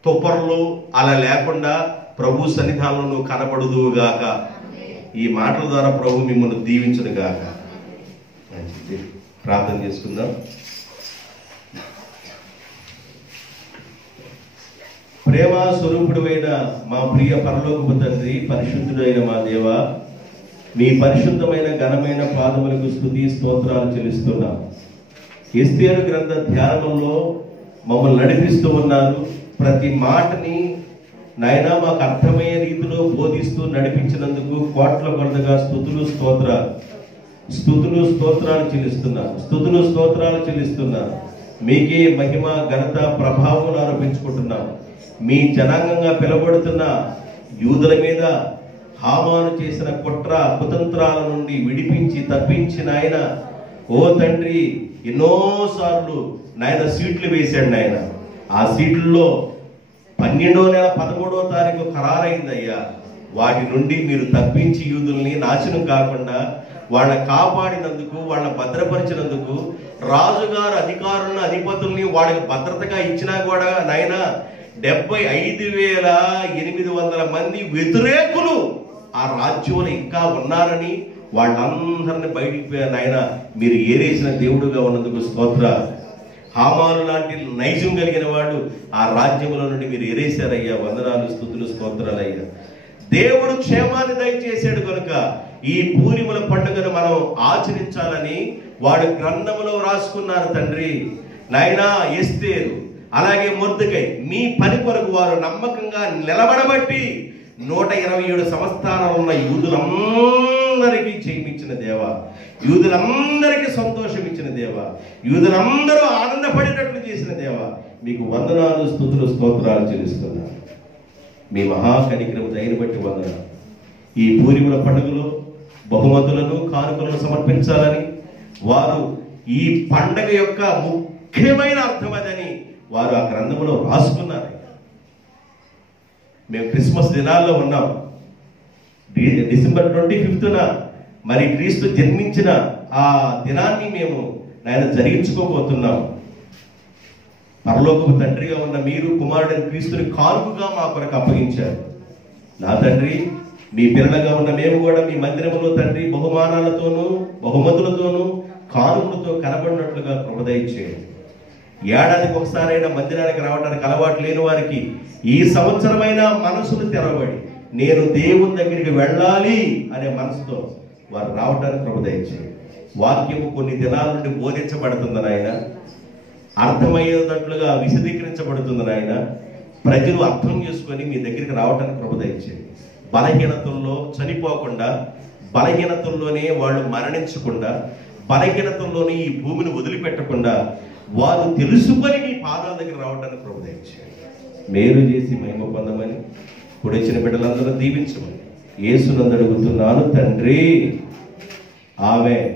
తుప్పర్లు అలా లేకుండా ప్రభు సన్నిధానంలో నువ్వు కనపడుదువుగాక. ఈ మాటల ద్వారా ప్రభు మిమ్మల్ని దీవించునుగాక. మంచిది, ప్రార్థన చేసుకుందాం. ప్రేమ స్వరూపుడైన మా ప్రియ పరలోకపు తండ్రి, పరిశుద్ధుడైన మా దేవ, మీ పరిశుద్ధమైన ఘనమైన పాదములకు స్తుతి స్తోత్రాలు చెల్లిస్తున్నాం. ఎస్తేరు గ్రంథ ధ్యానంలో మమ్మల్ని నడిపిస్తూ ఉన్నారు. ప్రతి మాటని నాయనా మాకు అర్థమయ్యే రీతిలో బోధిస్తూ నడిపించినందుకు కోట్ల కొలదిగా స్తుతులు స్తోత్రాలు చెల్లిస్తున్నారు. మీకే మహిమ, ఘనత, ప్రభావం ఆరోపించుకుంటున్నాం. మీ జనాంగంగా పిలువబడుతున్న యూదుల మీద హామాను చేసిన కుట్ర కుతంత్రాల నుండి విడిపించి తప్పించిన ఆయన ఓ తండ్రి ఎన్నోసార్లు నాయన సీట్లు వేశాడు. నాయన ఆ సీట్లలో 12వ నెల 13వ తారీఖు ఖరారైందయ్యా. వాటి నుండి మీరు తప్పించి యూదుల్ని నాశనం కాకుండా వాళ్ళని కాపాడినందుకు, వాళ్ళని భద్రపరిచినందుకు, రాజుగారు అధికారులను, అధిపతుల్ని వాళ్ళకి భద్రతగా ఇచ్చినా కూడా నాయన 75,800 మంది వ్యతిరేకులు ఆ రాజ్యంలో ఇంకా ఉన్నారని వాళ్ళందరినీ బయటికి నాయన మీరు ఏరేసిన దేవుడుగా ఉన్నందుకు స్తోత్ర. హామాను లాంటి నైజం కలిగిన వాడు ఆ రాజ్యంలో నుండి మీరు ఏరేశారయ్యా. వందనాలు, స్తుతులు, స్తోత్రాలయ్యా. దేవుడు క్షేమాన్ని దయచేశాడు కనుక ఈ పూరిముల పండుగను మనం ఆచరించాలని వాడు గ్రంథములో రాసుకున్నారు తండ్రి. నాయనా ఎస్తేరు అలాగే మొర్దెకై మీ పని కొరకు వారు నమ్మకంగా నిలబడబట్టి 127 సంవత్సరాలు ఉన్న యూదులందరికీ జయమిచ్చిన దేవా, యూదులందరికీ సంతోషం ఇచ్చిన దేవా, యూదులందరూ ఆనందపడేటట్లు చేసిన దేవా, మీకు వందనాలు, స్తుతులు, స్తోత్రాలు చెల్లిస్తున్నాను. మీ మహాకనికరం దయని బట్టి వందనాలు. ఈ పూరిముల పండుగలో బహుమతులను, కానుకలను సమర్పించాలని వారు ఈ పండగ యొక్క ముఖ్యమైన అర్థం అదని వారు ఆ గ్రంథంలో రాసుకున్నారు. మేము క్రిస్మస్ దినాల్లో ఉన్నాం. డిసెంబర్ 25న మరి క్రీస్తు జన్మించిన ఆ దినాన్ని మేము ఆయన జరిగించుకోబోతున్నాం. పరలోకపు తండ్రిగా ఉన్న మీరు కుమారుడైన క్రీస్తుని కానుకగా మా కొరకు అప్పగించారు. నా తండ్రి, మీ పిల్లలుగా ఉన్న మేము కూడా మీ మందిరంలో తండ్రి బహుమానాలతోనూ, బహుమతులతోనూ, కానుకలతో కనబడినట్లుగా కృప దయచేయండి. ఏడాదికి ఒకసారైనా మందిరానికి రావడానికి అలవాటు లేని వారికి ఈ సంవత్సరమైనా మనసును తెరవబడి నేను దేవుని దగ్గరికి వెళ్ళాలి అనే మనసుతో వారు రావడానికి కృప దయచేయండి. వాక్యము కొన్ని దినాల నుండి బోధించబడుతుంది నాయన, అర్థమయ్యేటట్లుగా విశదీకరించబడుతుంది నాయన. ప్రజలు అర్థం చేసుకొని మీ దగ్గరికి రావడానికి కృప దయచేయండి. బలహీనతల్లో చనిపోకుండా, బలహీనతల్లోనే వాళ్ళు మరణించకుండా, బలహీనతల్లోనే ఈ భూమిని వదిలిపెట్టకుండా వారు తెలుసుకొని మీ పాదాల దగ్గర రావడానికి కృప దయచేయండి. మేలు చేసి మహిమ పొందమని, కూడిచిన బిడ్డలందరూ దీవించమని యేసునందు అడుగుతున్నాను తండ్రి, ఆమేన్.